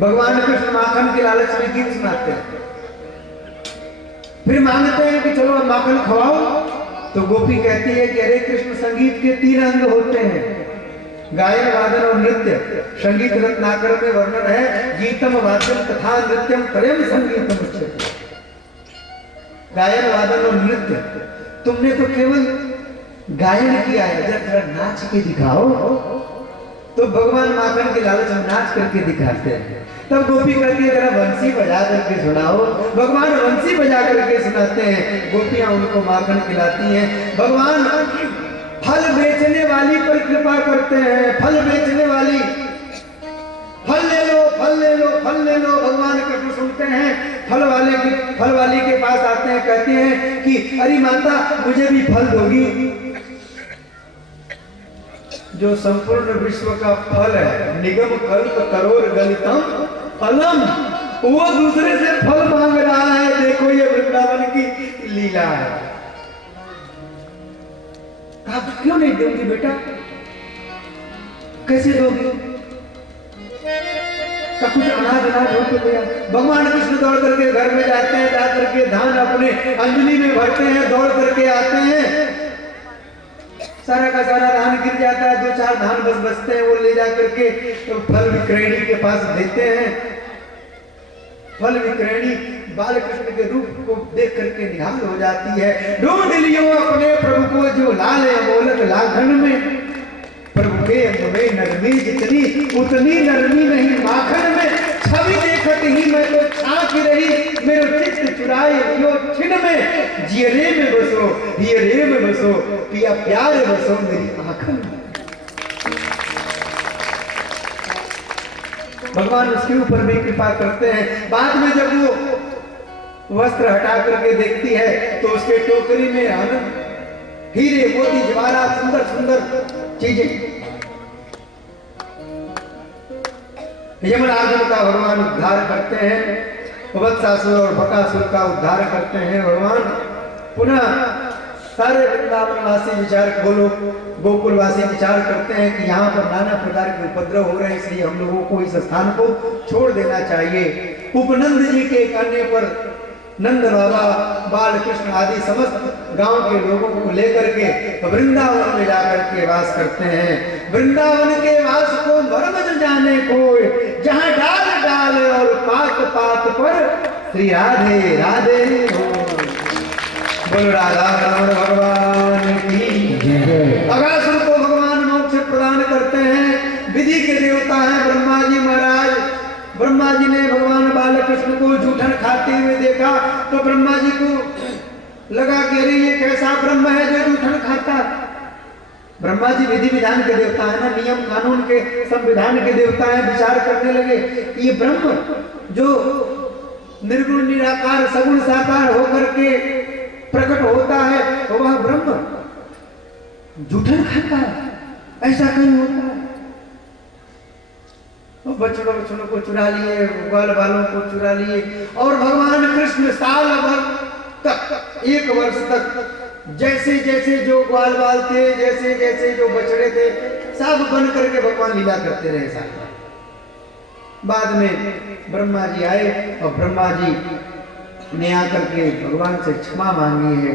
भगवान कृष्ण माखन के लालच में गीत सुनाते हैं। फिर मांगते हैं कि चलो अब माखन खवाओ। तो गोपी कहती है कि अरे कृष्ण संगीत के 3 अंग होते हैं, गायन वादन और नृत्य। संगीत रत्नाकर में वर्णन है, गीतम वाद्यम तथा नृत्यम त्रयम संगीतम उच्यते। गायन वादन और नृत्य। तुमने तो केवल गायन किया है, जब थोड़ा नाच के दिखाओ। तो भगवान माखन के लालच में नाच करके दिखाते हैं। तब गोपी कहती है जरा बंसी बजा करके सुनाओ। भगवान बंसी बजा करके सुनाते हैं, गोपियां उनको माखन खिलाती हैं। भगवान फल बेचने वाली पर कृपा करते हैं। फल बेचने वाली, फल ले लो, फल ले लो, फल ले लो। भगवान कृष्ण सुनते हैं, फल वाली के पास आते हैं, कहते हैं कि अरे माता मुझे भी फल दोगी। जो संपूर्ण विश्व का फल है, निगम कल्प करोड़ गलितम फलम, वो दूसरे से फल मांग रहा है। देखो ये वृंदावन की लीला है। आप क्यों नहीं दोगी बेटा? कैसे दोगी? का कुछ अनाज हो तो गया। भगवान कृष्ण दौड़ करके घर में जाते हैं, जा करके धान अपने अंजलि में भरते हैं, दौड़ करके आते हैं, सारा का सारा धान गिर जाता है, 2-4 धान बस बचते हैं, वो ले जा करके तो फल विक्रयणी के पास देते हैं। फल विक्रयणी बाल कृष्ण के रूप को देख करके निहाल हो जाती है। ढूंढ लियो अपने प्रभु को जो लाल अमोलक लाखन में, प्रभु के में नरमी जितनी उतनी नरमी नहीं माखन में। छवि देखत ही मैं तो छाक रही, मेरो चित्त चुराए यो छिन में। जियरे में बसो, हियरे में बसो, पिया प्यार बसो मेरी आंखन में। भगवान उसके ऊपर भी कृपा करते हैं। बाद में जब वो वस्त्र हटा करके देखती है तो उसके टोकरी में आनंद, हीरे मोती जवाहरात, सुंदर सुंदर चीजें। यमराजन का भगवान उद्धार करते हैं, वत्सासुर और बकासुर का उद्धार करते हैं भगवान। पुनः सारे वृंदावनवासी विचार, गोकुलवासी विचार करते हैं कि यहाँ पर नाना प्रकार के उपद्रव हो रहे हैं, इसलिए हम लोगों को इस स्थान को छोड़ देना चाहिए। उपनंद जी के कहने पर नंद बाबा, बाल कृष्ण आदि समस्त गांव के लोगों को लेकर के वृंदावन में जाकर के वास करते हैं। वृंदावन के वास को मर्म न जाने को, जहाँ डाल डाल और पात पात पर श्री राधे राधे हो। बोल राधा रमण भगवान की जय। अगासुर को भगवान मोक्ष प्रदान करते हैं। विधि के देवता हैं ब्रह्मा जी महाराज। ब्रह्मा जी ने भगवान बालकृष्ण को जूठन खाते हुए देखा तो ब्रह्मा जी को लगा कि अरे ये कैसा ब्रह्म है जो जूठन खाता। ब्रह्मा जी विधि विधान के देवता है ना, नियम कानून के संविधान के देवता है। विचार करने लगे ये ब्रह्म जो निर्गुण निराकार सगुण साकार होकर के प्रकट होता है, तो वह ब्रह्म जूठन खाता है, ऐसा कहीं होता है। बछड़ों को चुरा लिए, ग्वाल बालों को चुरा लिए, और भगवान कृष्ण साल भर तक, 1 वर्ष तक जैसे जैसे जो ग्वाल बाल थे, जैसे जैसे जो बछड़े थे, सब बन करके भगवान लीला करते रहे साल। बाद में ब्रह्मा जी आए और ब्रह्मा जी ने आकर के भगवान से क्षमा मांगी है।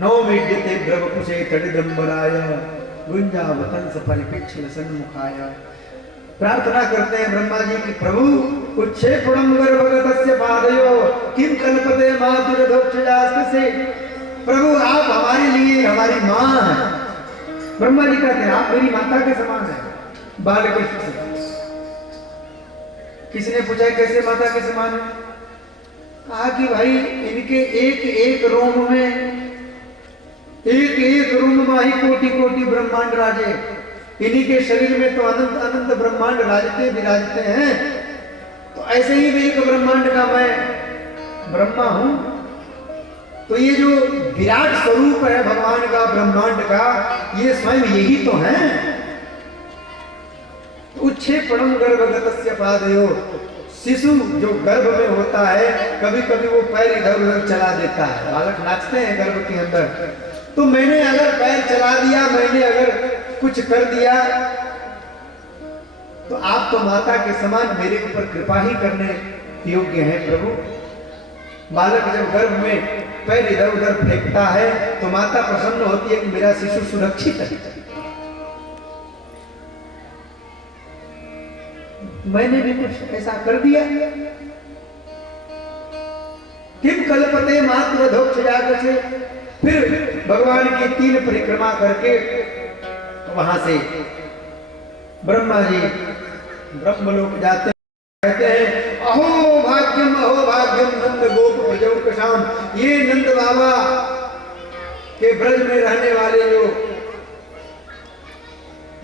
नौ विद्यते ब्रह्मकुशे तडिदंबराय गुंजावतंस परिपिक्षल सन्मुखाय। प्रार्थना करते हैं ब्रह्मा जी की प्रभु उच्छेपुरम गर्भगतस्य पादयो किम कल्पते मातुरधोक्षजास्ते। प्रभु आप हमारे लिए हमारी माँ हैं। ब्रह्मा जी कहते हैं आप मेरी माता के समान है। बालकृष्ण से किसने पूछा कैसे माता के समान है? कहा कि भाई इनके एक एक रोम में, एक एक रोम माही कोटि कोटि ब्रह्मांड राजे। इन्हीं के शरीर में तो अनंत अनंत ब्रह्मांड राजते विराजते हैं। तो ऐसे ही भी एक ब्रह्मांड का मैं ब्रह्मा हूं। तो ये जो विराट स्वरूप है भगवान का, ब्रह्मांड का, ये स्वयं यही तो है। उच्छेपणम गर्भगतस्य पादयो। शिशु जो गर्भ में होता है कभी कभी वो पैर इधर उधर चला देता है, बालक नाचते हैं गर्भ के अंदर। तो मैंने अगर पैर चला दिया, मैंने अगर कुछ कर दिया, तो आप तो माता के समान मेरे ऊपर कृपा ही करने योग्य हैं प्रभु। बालक जब गर्भ में पैर इधर उधर फेंकता है तो माता प्रसन्न होती है कि मेरा शिशु सुरक्षित है। मैंने भी कुछ ऐसा कर दिया। किम कल्पते मात्र धोक्ष जाकर से फिर भगवान की 3 परिक्रमा करके वहां से ब्रह्मा जी ब्रह्मलोक जाते हैं। कहते हैं अहो भाग्यम नंद गोप प्रजोकशाम। ये नंद बाबा कि ब्रज में रहने वाले जो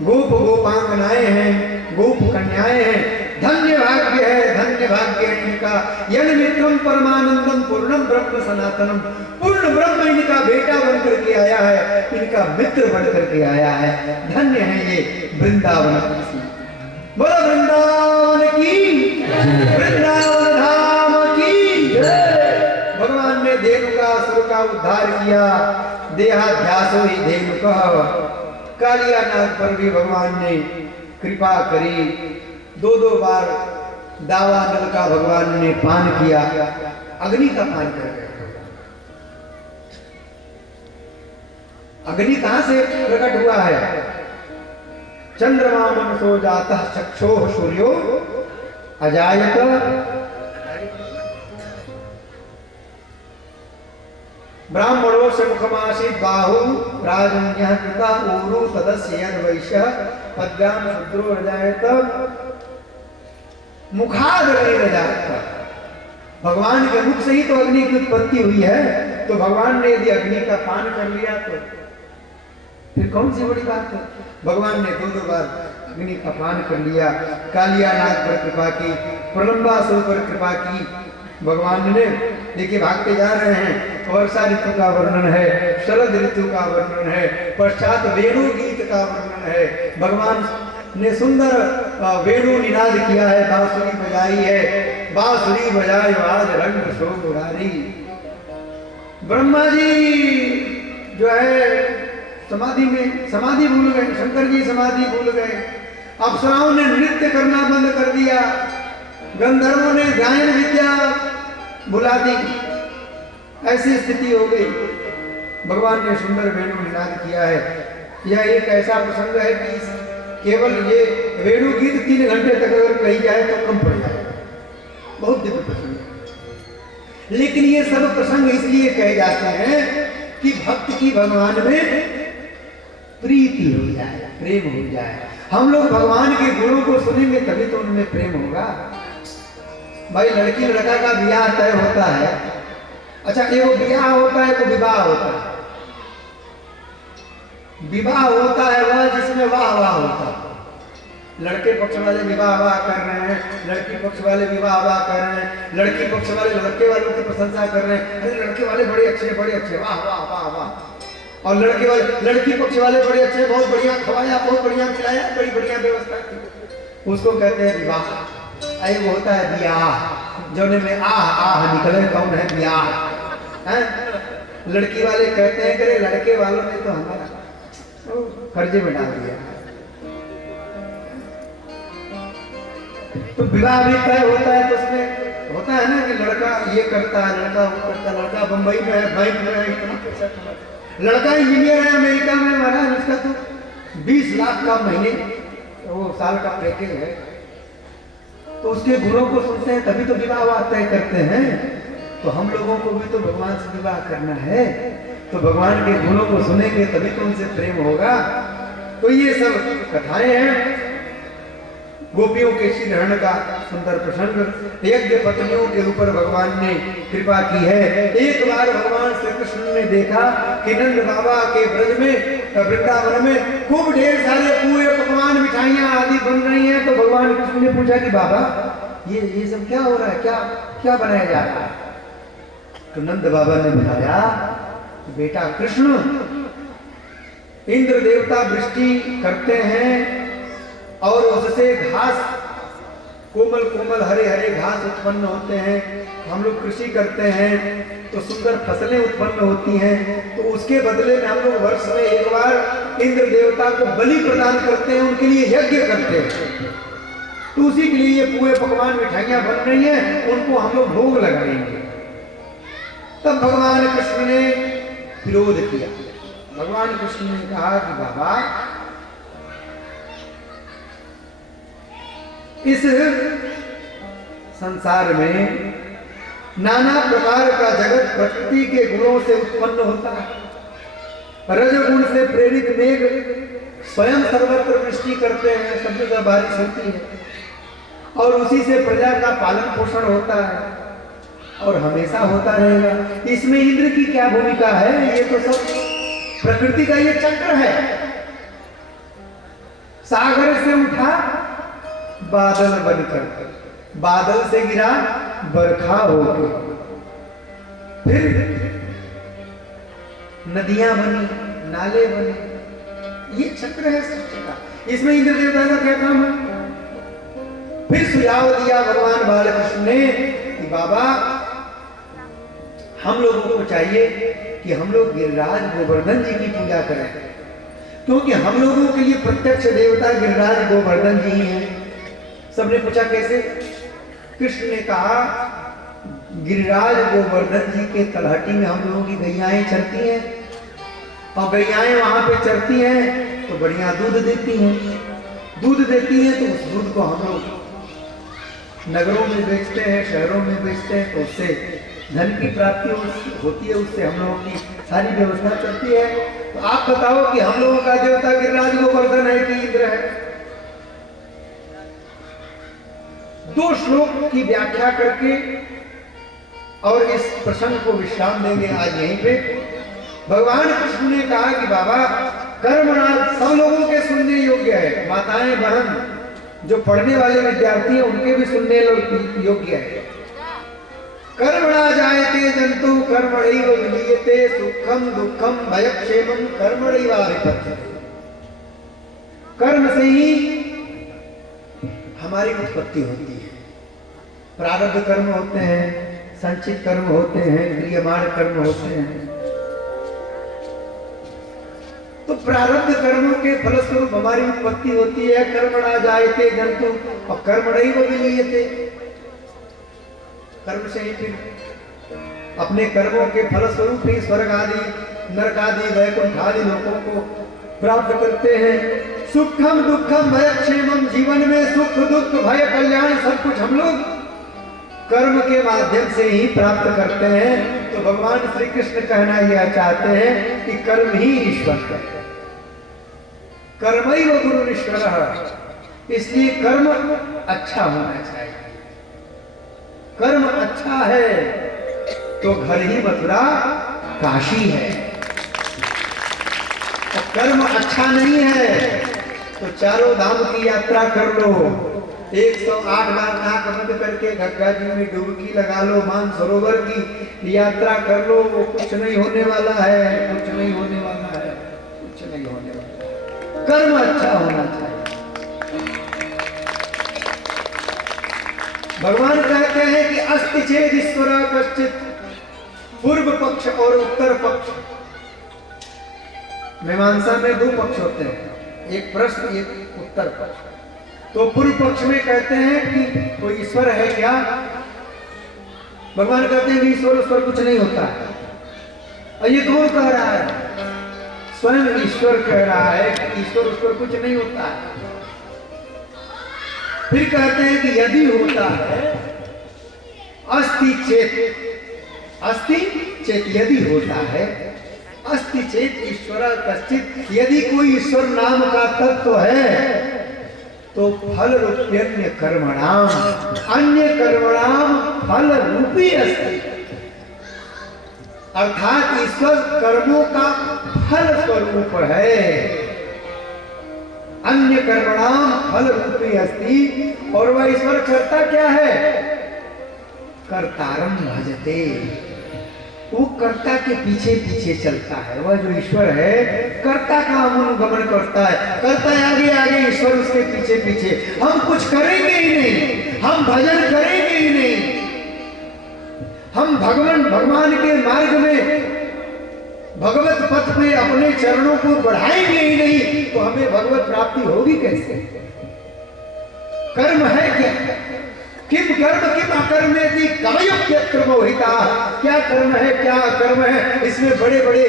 गोप गोपांगनाएं हैं, गोप कन्याएं हैं, धन्य भाग्य है इनका। यन मित्रम परमानंदम पूर्णम ब्रह्म सनातनम, पूर्ण ब्रह्म इनका बेटा बनकर के आया है, इनका मित्र बनकर के आया है। धन्य है ये वृंदावन। बोलो वृंदावन की, वृंदावन धाम की। भगवान ने धेनुकासुर का उद्धार किया, देहाध्यासो ही धेनुका। कालियानाग पर भी भगवान ने कृपा करी। 2-2 बार दावानल का भगवान ने पान किया, अग्नि का पान कर गए। अग्नि कहां से प्रकट हुआ है? चंद्रमा मनसो जाता चक्षोः सूर्यो अजायत। ब्राह्मणों से मुखमासीत बाहु राजन्यः कृता ऊरु तदस्य यद वैश्यः पद्याम शूद्रो रजायत। मुखाद अग्नि रजायत। भगवान के मुख से ही तो अग्नि की उत्पत्ति हुई है, तो भगवान ने यदि अग्नि का पान कर लिया तो फिर कौन सी बड़ी बात है? भगवान ने 2-2 बार अग्नि का पान कर लिया। कालियानाग पर कृपा की, प्रलंबासुर पर कृपा की भगवान ने। देखिए भागते जा रहे हैं, वर्षा ऋतु का वर्णन है, शरद ऋतु का वर्णन है, पश्चात वेणु गीत का वर्णन है। भगवान ने सुंदर वेणु निनाद किया है, बांसुरी बजाई है, बांसुरी बजाई आज रंग शो मुरारी। ब्रह्मा जी जो है समाधि भूल गए, शंकर जी समाधि भूल गए। अप्सराओं ने नृत्य करना बंद कर दिया, गंधर्वों ने गायन विद्या भुला दी। ऐसी स्थिति हो गई। भगवान ने सुंदर वेणु निनाद किया है। यह एक ऐसा प्रसंग है कि केवल ये वेणु गीत 3 घंटे तक अगर कही जाए तो कम पड़ जाए। बहुत दिव्य प्रसंग है, लेकिन ये सब प्रसंग इसलिए कहे जाते हैं कि भक्त की भगवान में प्रीति हो जाए, प्रेम हो जाए। हम लोग भगवान के गुणों को सुनेंगे तभी तो उनमें प्रेम होगा। भाई लड़की लड़का का ब्याह तय होता है, अच्छा एगो ब्याह होता है, तो विवाह होता है। विवाह होता है वह जिसमें वाह वाह होता है। लड़के पक्ष वाले विवाह वाह कर रहे हैं, लड़की पक्ष वाले विवाह वाह कर रहे हैं, लड़की पक्ष वाले लड़के वालों की प्रशंसा कर रहे हैं, अरे लड़के वाले बड़े अच्छे वाह वाह वाह वाह। और लड़की पक्ष वाले बड़े अच्छे, बहुत बढ़िया खवाया, बहुत बढ़िया खिलाया, बड़ी बढ़िया व्यवस्था की। उसको कहते हैं विवाह। आई वो होता है ब्याह, जो में आह निकले, कौन है ब्याह है? लड़की वाले कहते हैं कि लड़के वालों ने तो हमारा कर्जे में डाल दिया। तो विवाह भी तय होता है, तो उसमें होता है ना कि लड़का ये करता है, लड़का वो करता है। लड़का बंबई में है, बैंक में है, इतना पैसा कमाता। लड़का इंजीनियर है अमेरिका में, महाराज उसका तो 20 लाख का महीने वो साल का पैकेज है। तो उसके गुणों को सुनते हैं तभी तो विवाह तय करते हैं। तो हम लोगों को भी तो भगवान से विवाह करना है, तो भगवान के गुणों को सुनेंगे तभी तो उनसे प्रेम होगा। तो ये सब कथाएं हैं। गोपियों के श्रीहरण का सुंदर प्रसंग। यज्ञ पत्नियों के ऊपर भगवान ने कृपा की है। एक बार भगवान श्री कृष्ण ने देखा कि नंद बाबा के ब्रज में, वृंदावन में खूब ढेर सारे पूरे पकवान, मिठाइयां आदि बन रही हैं। तो भगवान कृष्ण ने पूछा कि बाबा ये सब क्या हो रहा है, क्या बनाया जा रहा है? तो नंद बाबा ने बताया, बेटा कृष्ण, इंद्र देवता वृष्टि करते हैं और उससे घास, कोमल कोमल हरे हरे घास उत्पन्न होते हैं। हम लोग कृषि करते हैं तो सुंदर फसलें उत्पन्न होती हैं। तो उसके बदले में हम लोग वर्ष में एक बार इंद्र देवता को बलि प्रदान करते हैं, उनके लिए यज्ञ करते हैं। तो उसी के लिए ये पूरे पकवान मिठाइयां बन रही हैं, उनको हम लोग भोग लगाएंगे। तब भगवान कृष्ण ने विरोध किया। भगवान कृष्ण ने कहा कि बाबा, इस संसार में नाना प्रकार का जगत प्रकृति के गुणों से उत्पन्न होता है। रजगुण से प्रेरित मेघ स्वयं सर्वत्र वृष्टि करते हैं, सब जगह बारिश होती है और उसी से प्रजा का पालन पोषण होता है और हमेशा होता रहेगा। इसमें इंद्र की क्या भूमिका है? ये तो सब प्रकृति का ये चक्र है। सागर से उठा बादल बनकर, बादल से गिरा बरखा होकर, फिर नदियां बनी, नाले बने। ये चक्र है सृष्टि का। इसमें इंद्र देवता का क्या काम है? फिर सुझाव दिया भगवान बालकृष्ण ने कि बाबा हम लोगों को चाहिए कि हम लोग गिरिराज गोवर्धन जी की पूजा करें, क्योंकि हम लोगों के लिए प्रत्यक्ष देवता गिरिराज गोवर्धन जी ही हैं। सबने पूछा कैसे? कृष्ण ने कहा गिरिराज गोवर्धन जी के तलहटी में हम लोगों की गैयाएं चरती हैं, और गैयाएं वहां पे चरती हैं तो बढ़िया दूध देती हैं। दूध देती हैं तो उस दूध को हम लोग नगरों में बेचते हैं, शहरों में बेचते हैं, तो उससे धन की प्राप्ति होती है, उससे हम लोगों की सारी व्यवस्था चलती है। तो आप बताओ कि हम लोगों का देवता गिरिराज गोवर्धन है कि इंद्र है? दो श्लोक की व्याख्या करके और इस प्रसंग को विश्राम देंगे आज यहीं पे। भगवान कृष्ण ने कहा कि बाबा कर्मणाज सब लोगों के सुनने योग्य है, माताएं बहन जो पढ़ने वाले विद्यार्थी हैं उनके भी सुनने योग्य है। कर्मणा जायते जंतु कर्मणैव विलीयते, सुखम दुखम भयक्षेमम कर्मणैवाधिपत्यते। कर्म से ही हमारी उत्पत्ति होती है। प्रारब्ध कर्म होते हैं, संचित कर्म होते हैं, क्रियमाण कर्म होते हैं। तो प्रारब्ध कर्मों के फलस्वरूप हमारी उत्पत्ति होती है। कर्मणा जायते जंतु और कर्मणैव विलीयते, कर्म से ही फिर अपने कर्मों के फलस्वरूप ही स्वर्ग आदि, नरक आदि, वैकुंठ आदि लोकों को प्राप्त करते हैं। सुखम दुखम भय क्षेमम, जीवन में सुख दुख भय कल्याण सब कुछ हम लोग कर्म के माध्यम से ही प्राप्त करते हैं। तो भगवान श्री कृष्ण कहना यह चाहते हैं कि कर्म ही ईश्वर है, कर्मैव गुरुरीश्वर। इसलिए कर्म अच्छा होना चाहिए। कर्म अच्छा है तो घर ही मथुरा काशी है, और कर्म अच्छा नहीं है तो चारों धाम की यात्रा कर लो, 108 बार नाक बंद करके गंगा जी में डुबकी लगा लो, मानसरोवर की यात्रा कर लो, वो कुछ नहीं होने वाला है, कुछ नहीं होने वाला है, कुछ नहीं होने वाला है। कर्म अच्छा होना चाहिए। भगवान कहते हैं कि अस्ति चेद ईश्वर कश्चित, पूर्व पक्ष और उत्तर पक्ष। मीमांसा में दो पक्ष होते हैं, एक प्रश्न एक उत्तर पक्ष। तो पूर्व पक्ष में कहते हैं कि कोई ईश्वर है क्या? भगवान कहते हैं कि ईश्वर उस पर कुछ नहीं होता है। और ये कौन कह रहा है? स्वयं ईश्वर कह रहा है कि ईश्वर उस पर कुछ नहीं होता है। फिर कहते हैं कि यदि होता है अस्ति चेत, अस्ति चेत यदि होता है, अस्ति चेत ईश्वर कश्चित, यदि कोई ईश्वर नाम का तत्व है तो फल रूप्यन्य कर्मणाम, अन्य कर्मणाम फल रूपी अस्ति। अर्थात ईश्वर कर्मों का फल स्वरूप है, अन्य कर्मणाम फल रूपी अस्ति। और वह ईश्वर करता क्या है? कर्तारम भजते, वो कर्ता के पीछे पीछे चलता है। वह जो ईश्वर है कर्ता का अनुगमन करता है, कर्ता आगे आगे, ईश्वर उसके पीछे पीछे। हम कुछ करेंगे ही नहीं, हम भजन करेंगे ही नहीं, हम भगवान के मार्ग में भगवत पथ में अपने चरणों को बढ़ाएंगे ही नहीं, तो हमें भगवत प्राप्ति होगी कैसे? कर्म है क्या? किम कर्म किम अकर्मेति कवयोप्यत्र मोहिता। क्या कर्म है क्या अकर्म है, इसमें बड़े बड़े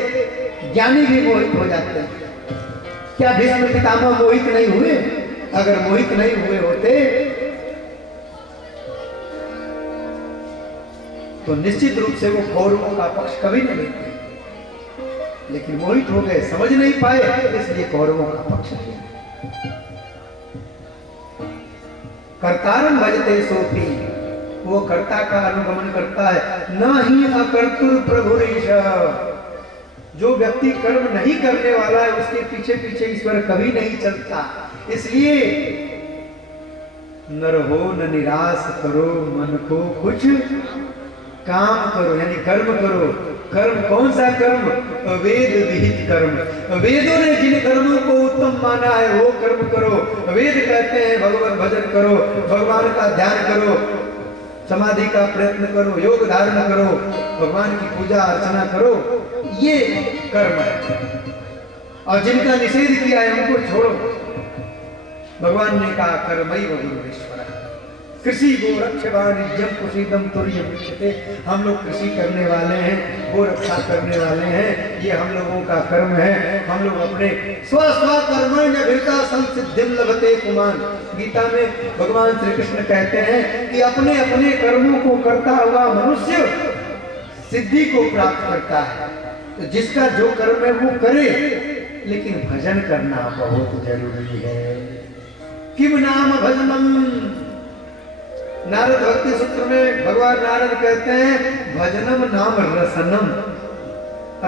ज्ञानी भी मोहित हो जाते हैं। क्या भीष्म पितामह मोहित नहीं हुए? अगर मोहित नहीं हुए होते तो निश्चित रूप से वो कौरवों का पक्ष कभी नहीं लेते, लेकिन मोहित हो गए, समझ नहीं पाए, इसलिए कौरवों का पक्ष लिया। कर्तारम भजते सोपी, वो कर्ता का अनुगमन करता है। न ही अकर्तुर प्रभुरीश, जो व्यक्ति कर्म नहीं करने वाला है उसके पीछे पीछे ईश्वर कभी नहीं चलता। इसलिए नर हो न निराश करो, मन को कुछ काम करो, यानी कर्म करो। कर्म कौन सा कर्म? वेद विहित कर्म। वेदों ने जिन कर्मों को उत्तम माना है वो कर्म करो। वेद कहते हैं भगवान भजन करो, भगवान का ध्यान करो, समाधि का प्रयत्न करो, योग धारण करो, भगवान की पूजा अर्चना करो, ये कर्म है। और जिनका निषेध किया है उनको छोड़ो। भगवान ने कहा कर्मैव गुरुरेश्वर, कृषि गो रक्षवाणिज्यम कुशीदम तुर्यम उच्यते। हम लोग कृषि करने वाले हैं, गो रक्षा करने वाले हैं, ये हम लोगों का कर्म है। हम लोग अपने स्व कर्मण्यभिरता संसिद्धिम लभते पुमान। गीता में भगवान श्री कृष्ण कहते हैं कि अपने अपने कर्मों को करता हुआ मनुष्य सिद्धि को प्राप्त करता है। तो जिसका जो कर्म है वो करे, लेकिन भजन करना बहुत जरूरी है। किम नाम भजनम, नारद भक्ति सूत्र में भगवान नारद कहते हैं भजनम नाम रसनम।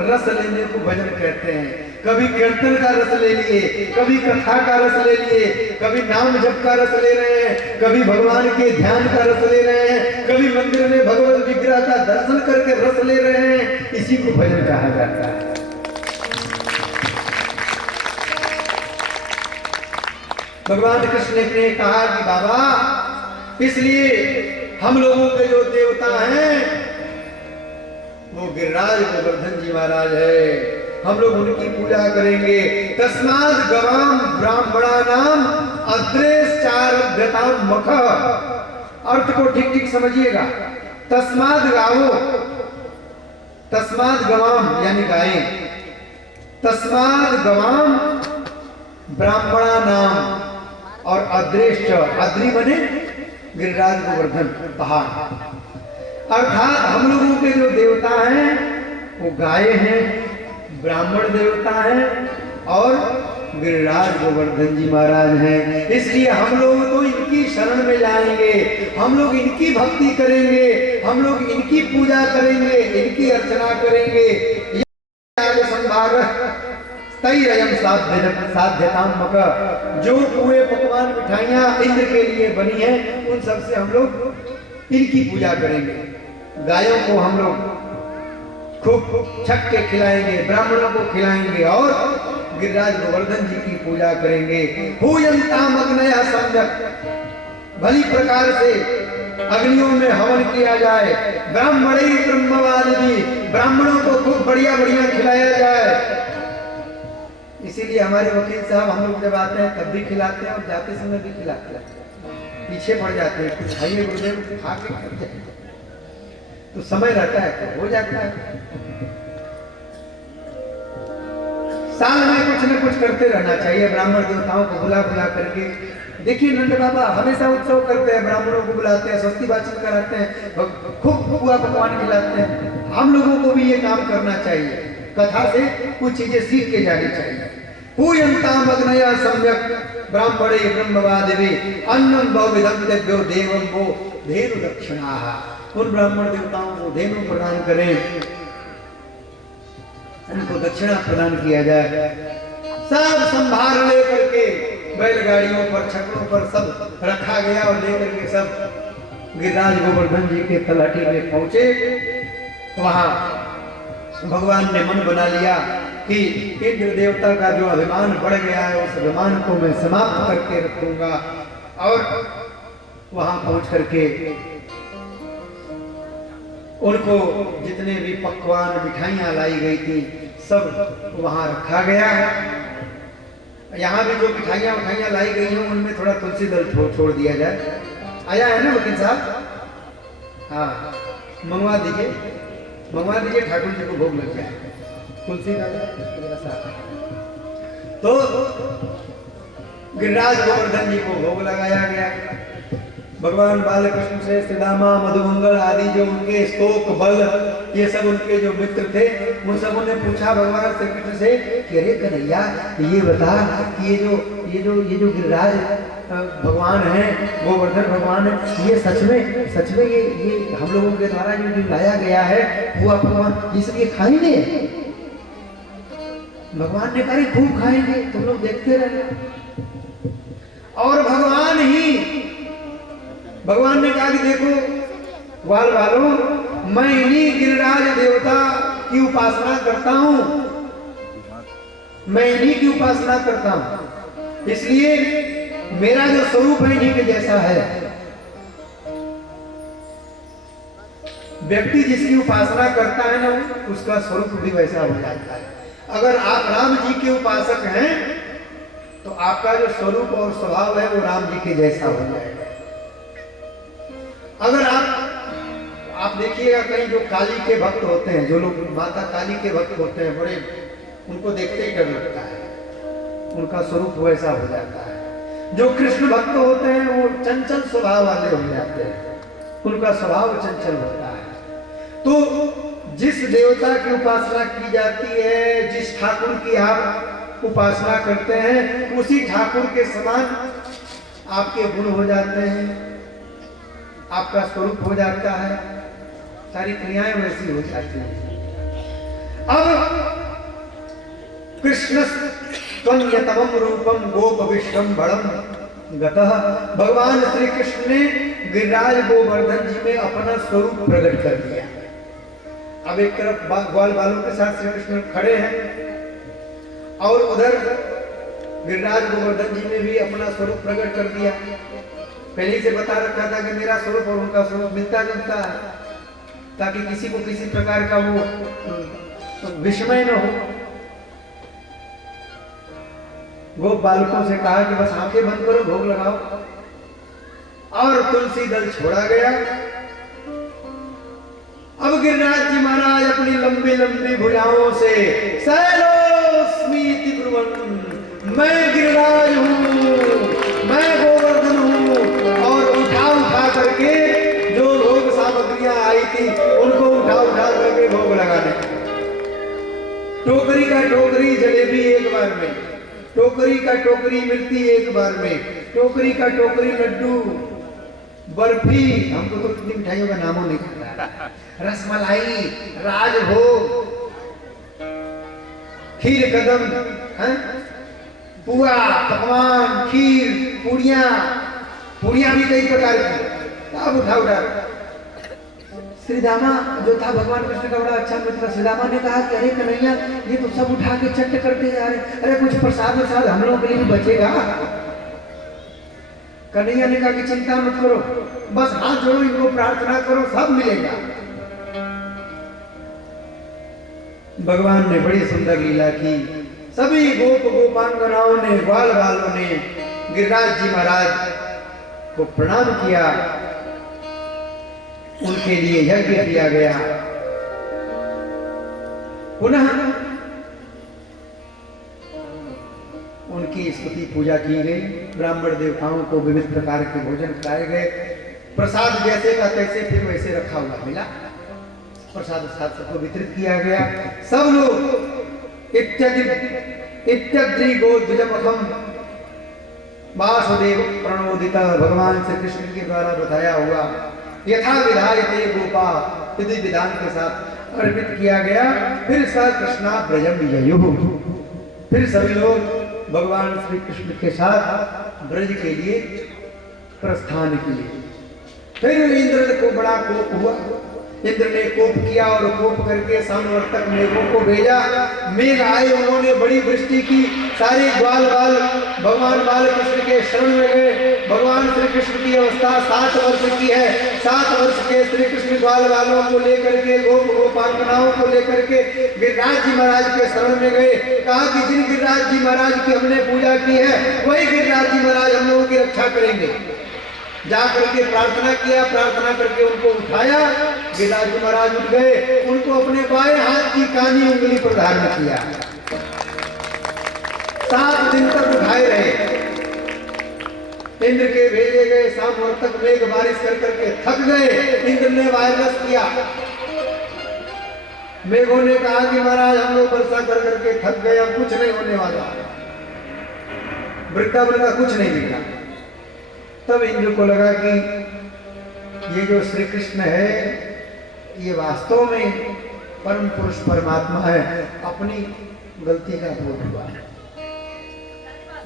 रस लेने को भजन कहते हैं। कभी कीर्तन का रस ले लिए, कभी कथा का रस ले लिए, कभी नाम जप का रस ले रहे हैं, कभी भगवान के ध्यान का रस ले रहे हैं, कभी मंदिर में भगवत विग्रह का दर्शन करके रस ले रहे हैं। इसी को भजन कहा जाता है। भगवान कृष्ण ने कहा कि बाबा, इसलिए हम लोगों के जो देवता हैं वो गिरिराज गोवर्धन जी महाराज है। हम लोग उनकी पूजा करेंगे। तस्माद गवाम ब्राह्मणा नाम अद्रेश्चारभ्यताम मख। अर्थ को ठीक ठीक समझिएगा। तस्माद गावो, तस्माद गवाम यानी गायें, तस्माद गवाम ब्राह्मणा नाम, और अद्रेश्च, अद्रि बने गिरिराज गोवर्धन पहाड़। अर्थात हम लोगों के जो देवता हैं वो गाय हैं, ब्राह्मण देवता हैं और गिरिराज गोवर्धन जी महाराज हैं। इसलिए हम लोग तो इनकी शरण में जाएंगे, हम लोग इनकी भक्ति करेंगे, हम लोग इनकी पूजा करेंगे, इनकी अर्चना करेंगे। साध्यताम मक, जो पूरे पकवान मिठाइयां इंद्र के लिए बनी है उन सब से हम लोग इनकी पूजा करेंगे। गायों को हम लोग खूब छक के खिलाएंगे, ब्राह्मणों को खिलाएंगे और गिरिराज गोवर्धन जी की पूजा करेंगे। पूजनताम अग्नयः सम्यक्, भली प्रकार से अग्नियों में हवन किया जाए। ब्राह्मणे ब्रह्मवादिनी, ब्राह्मणों को खूब बढ़िया बढ़िया खिलाया जाए। इसीलिए हमारे वकील साहब हम लोग जब आते हैं तब भी खिलाते हैं और जाते समय भी खिलाते हैं। पीछे पड़ जाते हैं, कुछ खाइए गुरुदेव, खा के कर जाए तो समय रहता है तो हो जाता है। साल में कुछ न कुछ करते रहना चाहिए। ब्राह्मण देवताओं को बुला बुला करके, देखिए नंद बाबा हमेशा उत्सव करते हैं, ब्राह्मणों को बुलाते हैं, स्वस्ति वाचन कराते हैं, खूब पुआ पकवान खिलाते हैं। हम लोगों को भी ये काम करना चाहिए। कथा से कुछ चीजें सीख के जानी चाहिए। पूजनताम अग्नयः सम्यक् ब्राह्मणे ब्रह्मवादिवे अन्नम बहुविधं तेभ्यो देवं वो धेनु दक्षिणाः। उन ब्राह्मण देवताओं को धेनु प्रदान करें, उनको दक्षिणा प्रदान किया जाए। सब संभार लेकर के बैलगाड़ियों पर, छकड़ों पर सब रखा गया और लेकर के सब गिरिराज गोवर्धन जी के तलहटी में पहुंचे। वहां भगवान ने मन बना लिया कि इंद्र देवता का जो अभिमान बढ़ गया है उस अभिमान को मैं समाप्त करके रखूंगा। और वहां पहुंच करके उनको जितने भी पकवान मिठाइयां लाई गई थी सब वहां रखा गया। यहाँ भी जो मिठाइयां लाई गई हैं उनमें थोड़ा तुलसी दल छोड़ दिया जाए। आया है ना वकील साहब? हाँ, मंगवा दीजिए ठाकुर जी को भोग लग जाए तुलसी का। तो गिरिराज गोवर्धन जी को भोग लगाया गया। भगवान बालकृष्ण से श्रीदामा मधुमंगल आदि जो उनके स्तोक बल ये सब उनके जो मित्र थे उन सबों ने पूछा भगवान श्री कृष्ण से कि अरे कन्हैया ये बता कि ये जो गिरिराज भगवान है, गोवर्धन भगवान है, ये सच में ये हम लोगों के द्वारा जो लाया गया है वो आप ये सब ये खाएंगे? भगवान ने कहा खूब खाएंगे, तुम लोग देखते रहना। और भगवान ने कहा कि देखो ग्वाल वालों, मैं इन्हीं गिरिराज देवता की उपासना करता हूं, मैं इन्हीं की उपासना करता हूं, इसलिए मेरा जो स्वरूप है इन्हीं के जैसा है। व्यक्ति जिसकी उपासना करता है ना, उसका स्वरूप भी वैसा हो जाता है। अगर आप राम जी के उपासक हैं तो आपका जो स्वरूप और स्वभाव है वो राम जी के जैसा हो जाएगा। अगर आप देखिएगा कहीं जो काली के भक्त होते हैं, जो लोग माता काली के भक्त होते हैं, बड़े उनको देखते ही डर लगता है, उनका स्वरूप वैसा हो जाता है। जो कृष्ण भक्त होते हैं वो चंचल स्वभाव वाले हो जाते हैं, उनका स्वभाव चंचल होता है। तो जिस देवता की उपासना की जाती है, जिस ठाकुर की आप उपासना करते हैं, उसी ठाकुर के समान आपके गुण हो जाते हैं, आपका स्वरूप हो जाता है, सारी क्रियाएं वैसी हो जाती हैं। अब कृष्ण त्वन्यतमं रूपम गोप विश्वम्भरम गतः, भगवान श्री कृष्ण ने गिरिराज गोवर्धन जी में अपना स्वरूप प्रकट कर दिया। अब एक तरफ ग्वाल बालों के साथ श्री कृष्ण खड़े हैं और उधर गिरिराज गोवर्धन जी ने भी अपना स्वरूप प्रकट कर दिया। पहले से बता रखा था कि मेरा स्वरूप और उनका स्वरूप मिलता जुलता है, ताकि किसी को किसी प्रकार का वो विस्मय न हो। गोप बालकों से कहा कि बस आंखें बंद करो, भोग लगाओ, और तुलसी दल छोड़ा गया। अब गिरिराज जी महाराज अपनी लंबी लंबी भुजाओं से शैलोस्मीति ब्रुवन्, मैं गिरिराज हूं, मैं गोवर्धन हूं, और उठा करके जो भोग सामग्रियां आई थी उनको उठा करके भोग लगाने। टोकरी का टोकरी जलेबी एक बार में, टोकरी का टोकरी मिर्ची एक बार में, टोकरी का टोकरी लड्डू, बर्फी, हमको तो कितनी मिठाइयों का नामों नहीं पता, रसमलाई, राजभोग, खीर कदम, पुआ, पकवान, खीर, पूड़ियां भी कई प्रकार की। अब उठा श्रीदामा जो था भगवान कृष्ण का बड़ा अच्छा मित्र, श्रीदामा ने कहा कि अरे कन्हैया, ये तो सब उठा के चट करते जा रहे, अरे कुछ प्रसाद वसाद हम लोगों के लिए भी बचेगा। कन्हैया ने कहा कि चिंता मत करो, बस हाथ जोड़ो, इनको प्रार्थना करो, सब मिलेगा। भगवान ने बड़ी सुंदर लीला की। सभी गोप गोपांगनाओं ने, ग्वाल बालों ने गिरिराज जी महाराज को प्रणाम किया, उनके लिए यज्ञ किया गया। पुनः उनकी स्तुति पूजा की गई, ब्राह्मण देवताओं को विविध प्रकार के भोजन कराए गए, प्रसाद जैसे का तैसे फिर वैसे रखा हुआ मिला, प्रसाद सबको वितरित किया गया। सब लोग इत्यद्रि गोद्विजमखम वासुदेव प्रणोदिता, भगवान श्री कृष्ण के द्वारा बताया हुआ यथा विधायते गोपा विधि विधान के साथ अर्पित किया गया। फिर स कृष्णा ब्रजम विजयुः, फिर सभी लोग भगवान श्री कृष्ण के साथ ब्रज के लिए प्रस्थान किए। फिर इंद्र को बड़ा कोप हुआ, इंद्र ने कोप किया और कोप करके समवर्तक मेघों को भेजा। मेघ आए, उन्होंने बड़ी वृष्टि की, सारे ग्वाल बाल भगवान बाल कृष्ण के शरण में गए। भगवान श्री कृष्ण की अवस्था 7 वर्ष की है। 7 वर्ष के श्री कृष्ण ग्वाल बालों को लेकर के, गोप गोपांगनाओं को लेकर के गिरिराज जी महाराज के शरण में गए। कहा कि जिन गिरिराज जी महाराज की हमने पूजा की है, वही गिरिराज जी महाराज हम लोगों की रक्षा करेंगे। जा करके प्रार्थना किया, प्रार्थना करके उनको उठाया, गिरिराज जी महाराज उठ गए, उनको अपने बाएं हाथ की कानी उंगली पर धारण किया। 7 दिन तक उठाए रहे। इंद्र के भेजे गए सामवर्तक मेघ बारिश कर करके थक गए। इंद्र ने वायरस किया, मेघों ने कहा कि महाराज हम लोग वर्षा कर करके थक गए, अब कुछ नहीं होने वाला, वृंदावन कुछ नहीं दिखा। तब इंद्र को लगा कि ये जो श्री कृष्ण है ये वास्तव में परम पुरुष परमात्मा है, अपनी गलती का बोध हुआ।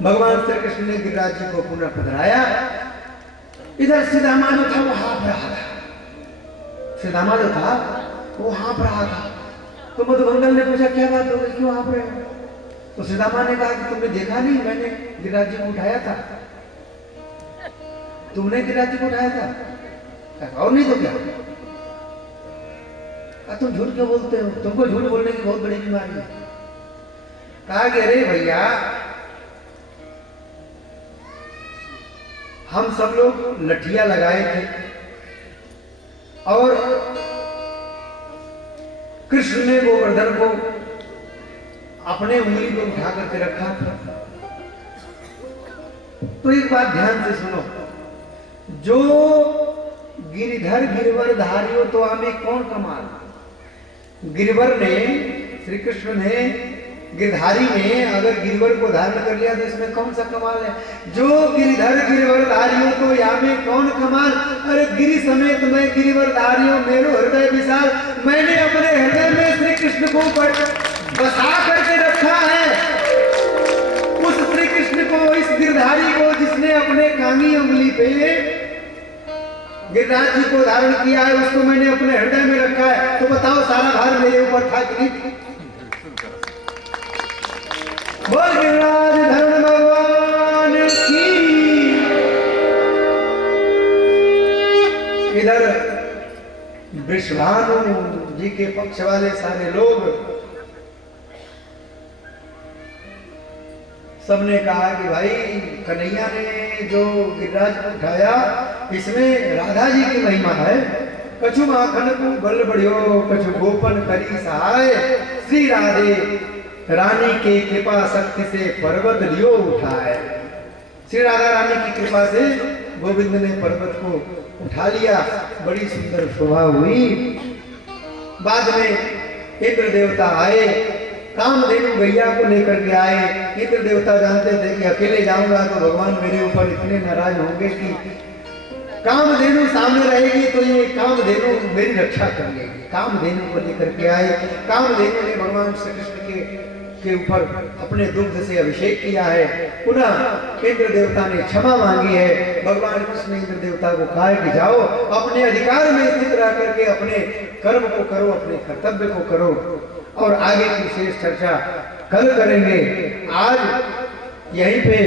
भगवान श्री कृष्ण ने गिरिराज जी को पुनः पधराया। इधर सुदामा जो था वो हाँफ रहा था। सुदामा जो था वो हाँफ रहा था। तो मधुमंगल ने पूछा क्या बात हो गई, क्यों हाँफ रहे हो? तो सुदामा ने कहा कि तुमने देखा नहीं, मैंने गिरिराज जी को उठाया था। तुमने गिरिराज जी को उठाया था? और नहीं तो क्या? तुम झूठ क्यों बोलते हो? तुमको झूठ बोलने की बहुत बड़ी बीमारी है। कहा कि अरे भैया, हम सब लोग लठिया लगाए थे और कृष्ण ने गोवर्धन को अपने उंगली पर उठा करके रखा था। तो एक बात ध्यान से सुनो, जो गिरिधर गिरवर धारियो तो आमे कौन कमाल। गिरवर ने, श्री कृष्ण ने, गिरधारी ने अगर गिरवर को धारण कर लिया तो इसमें कौन सा कमाल है। जो गिरिधर गिरवर धारियो तो यामे कौन कमाल। अरे गिरि समेत मैं गिरिवर धारियो मेरो हृदय विशाल। मैंने अपने हृदय में श्री कृष्ण को बसा करके रखा है। उस श्री कृष्ण को, इस गिरधारी को जिसने अपने कांगी उंगली पे गिरिराज जी को धारण किया है, उसको मैंने अपने हृदय में रखा है। तो बताओ सारा भार मेरे ऊपर था कि नहीं? बोल गिरिराज धरण भगवान की। इधर वृषभानु जी के पक्ष वाले सारे लोग सबने कहा कि भाई कन्हैया ने जो गिरिराज को उठाया इसमें राधा जी की महिमा है। कछु माखन को बल बढ़ियो कछु गोपन करी सहाय। श्री राधे रानी के कृपा शक्ति से पर्वत लियो उठाए। श्री राधा रानी की कृपा से गोविंद ने पर्वत को उठा लिया। बड़ी सुंदर शोभा हुई। बाद में इंद्र देवता आए, कामधेनु गैया को लेकर के आए। इंद्र देवता जानते थे कि अकेले जाऊंगा तो भगवान मेरे ऊपर इतने नाराज होंगे कि कामधेनु सामने रहेगी तो ये कामधेनु मेरी रक्षा कर लेगी। कामधेनु को लेकर के आए। कामधेनु ने भगवान श्री कृष्ण के ऊपर अपने दुग्ध से अभिषेक किया है। पुनः इंद्र देवता ने क्षमा मांगी है। भगवान कृष्ण ने इंद्र देवता को कहा कि जाओ अपने अधिकार में स्थित रह करके अपने कर्म को करो, अपने कर्तव्य को करो। और आगे की शेष चर्चा कल करेंगे। आज यहीं पे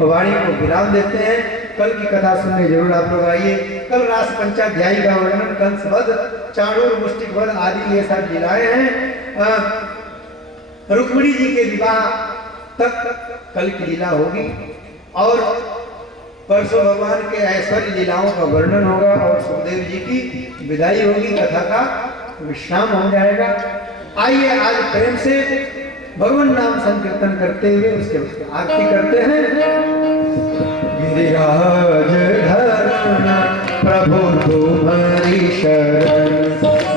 वाणी को विराम देते हैं। कल की कथा सुनने जरूर आप लोग आइए। कल रास पंचाध्यायी का वर्णन, कंसवध, चाणूर, मुष्टिकवध आदि ये सब लीलाएं हैं। रुक्मिणी जी के विवाह तक कल की लीला होगी और परसों भगवान के ऐश्वर्य लीलाओं का वर्णन होगा और सुखदेव जी की विदाई होगी। कथा का विश्राम हो जाएगा। आइए आज प्रेम से भगवान नाम संकीर्तन करते हुए उसके आरती करते हैं। गिरिराज धरण प्रभु तुम्हारी शरण।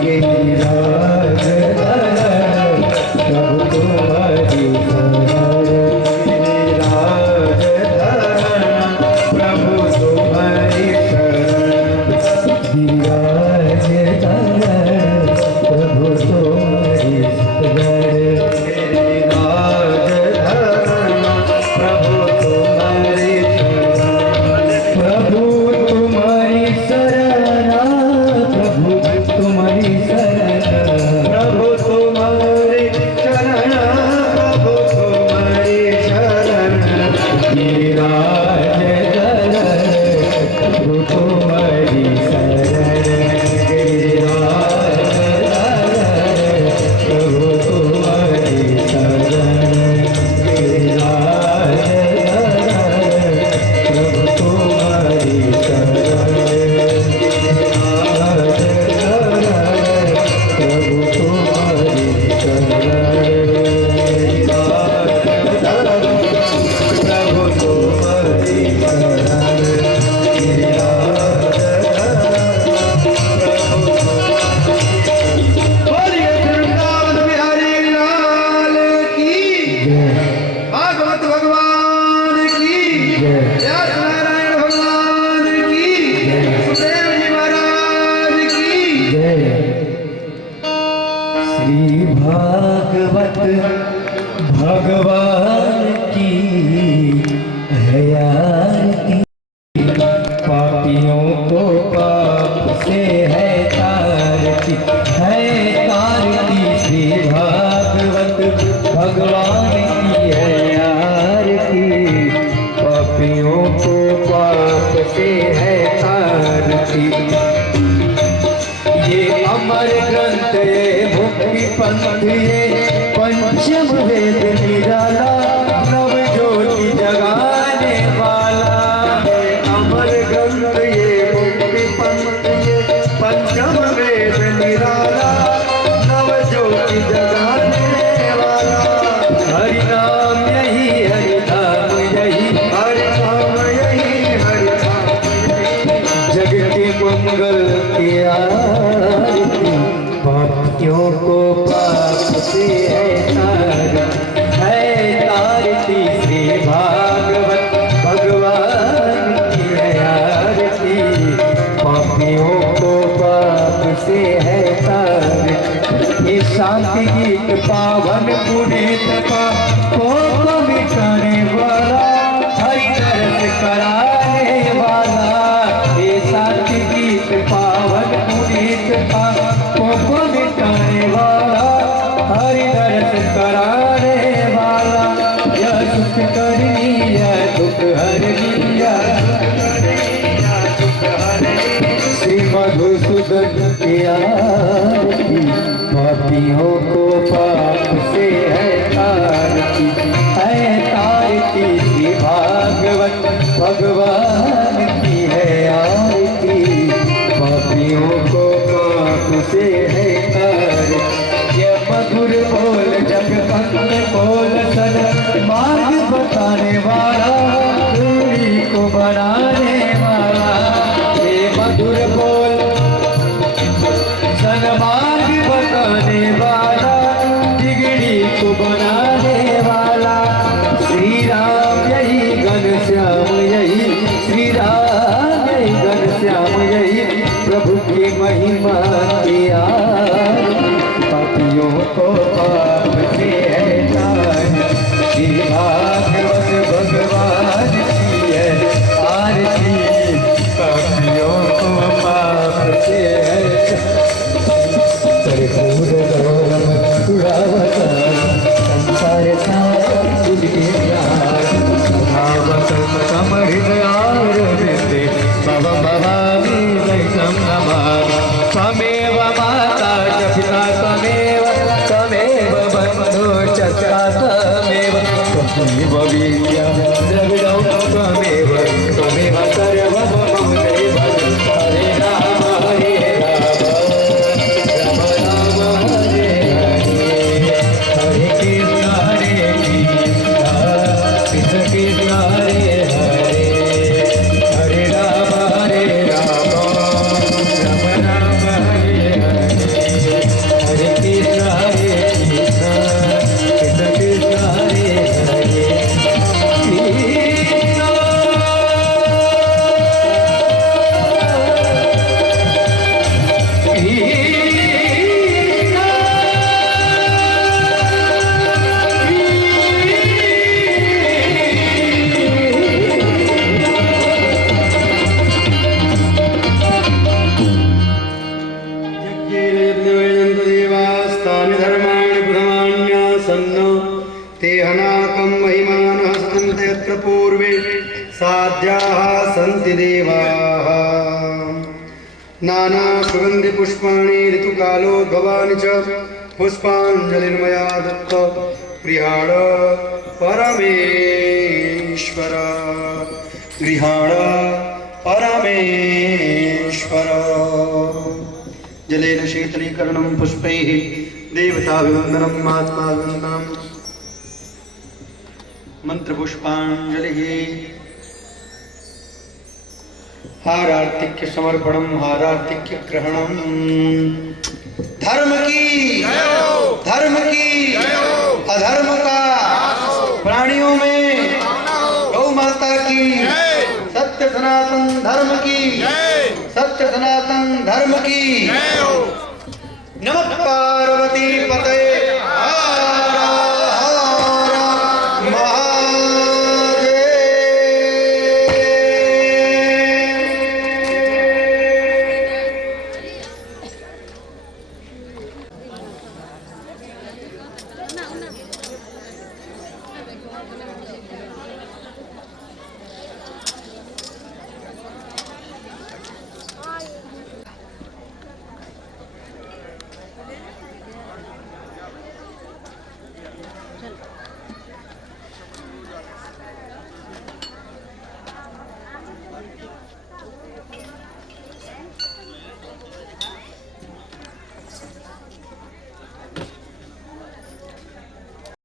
गिरिराज धरण प्रभु तुम्हारी शरण। गिरिराज धरण प्रभु तुम्हारी शरण। गिरिराज धरण प्रभु तुम्हारी शरण। शांति गीत पावन पुनीत पाप मिटाने वाला, हरि दर्श कराने वाला। ये शांति गीत पावन पुनीत पाप मिटाने वाला, हरि दर्श कराने वाला। यह सुख करनी यह दुख हरनी, श्री मधुसूदन की आरती, पापियों को पाप से है तारती, है तारती। श्री भागवत भगवान की है आरती, पापियों को पाप से है तारती। यह मधुर बोल जगपत बोल सन मार्ग बताने वाला, दूरी को बनाने वाला। मधुर बोल सन्मार्ग बताने वाला, बिगड़ी को बनाने वाला। श्री राम यही घनश्याम यही, श्री राम यही घनश्याम यही, प्रभु की महिमा की आरती। पापियों को पाप से है तारती, श्री भागवत भगवान की है आरती। पापियों को पाप से है परिपूर्ण गौरव सुरावतार, संसार सार तुझके प्यार। भावत कम हृदयारविंदे भव भवामि वैष्णव नमामि। त्वमेव माता च पिता त्वमेव, त्वमेव बन्धुश्च सखा त्वमेव, त्वमेव विद्या द्रविणं त्वमेव, त्वमेव सर्वं मम देव। हरे राम हरे राम, राम राम हरे हरे, हरे कृष्ण हरे कृष्ण, कृष्ण कृष्ण हरे हरे, हरे राम राम राम हरे हरे, हरे कृष्ण हरे कृष्ण, कृष्ण कृष्ण हरे हरे। देवास्तानि धर्माणि प्रधान्यासन्न, ते हनाकं महिमानः सन्ति यत्र पूर्वे साध्याः सन्ति देवाः। नाना सुगन्धि पुष्पाणि ऋतुकालोद्भवानि च, पुष्पाञ्जलिर्मया दत्त गृहाण परमेश्वर, गृहाण परमेश्वर। जलेन शीतलीकरणं पुष्पैः देवताभिवन्दनं महात्माभिवन्दनं मंत्रपुष्पाञ्जलिः। हारार्तिक्य समर्पणं हारार्तिक्य ग्रहणं। धर्म की अधर्म का प्राणियों में गौ माता की, सत्य सनातन धर्म की, सत्य सनातन धर्म की। नमः पार्वती पतये।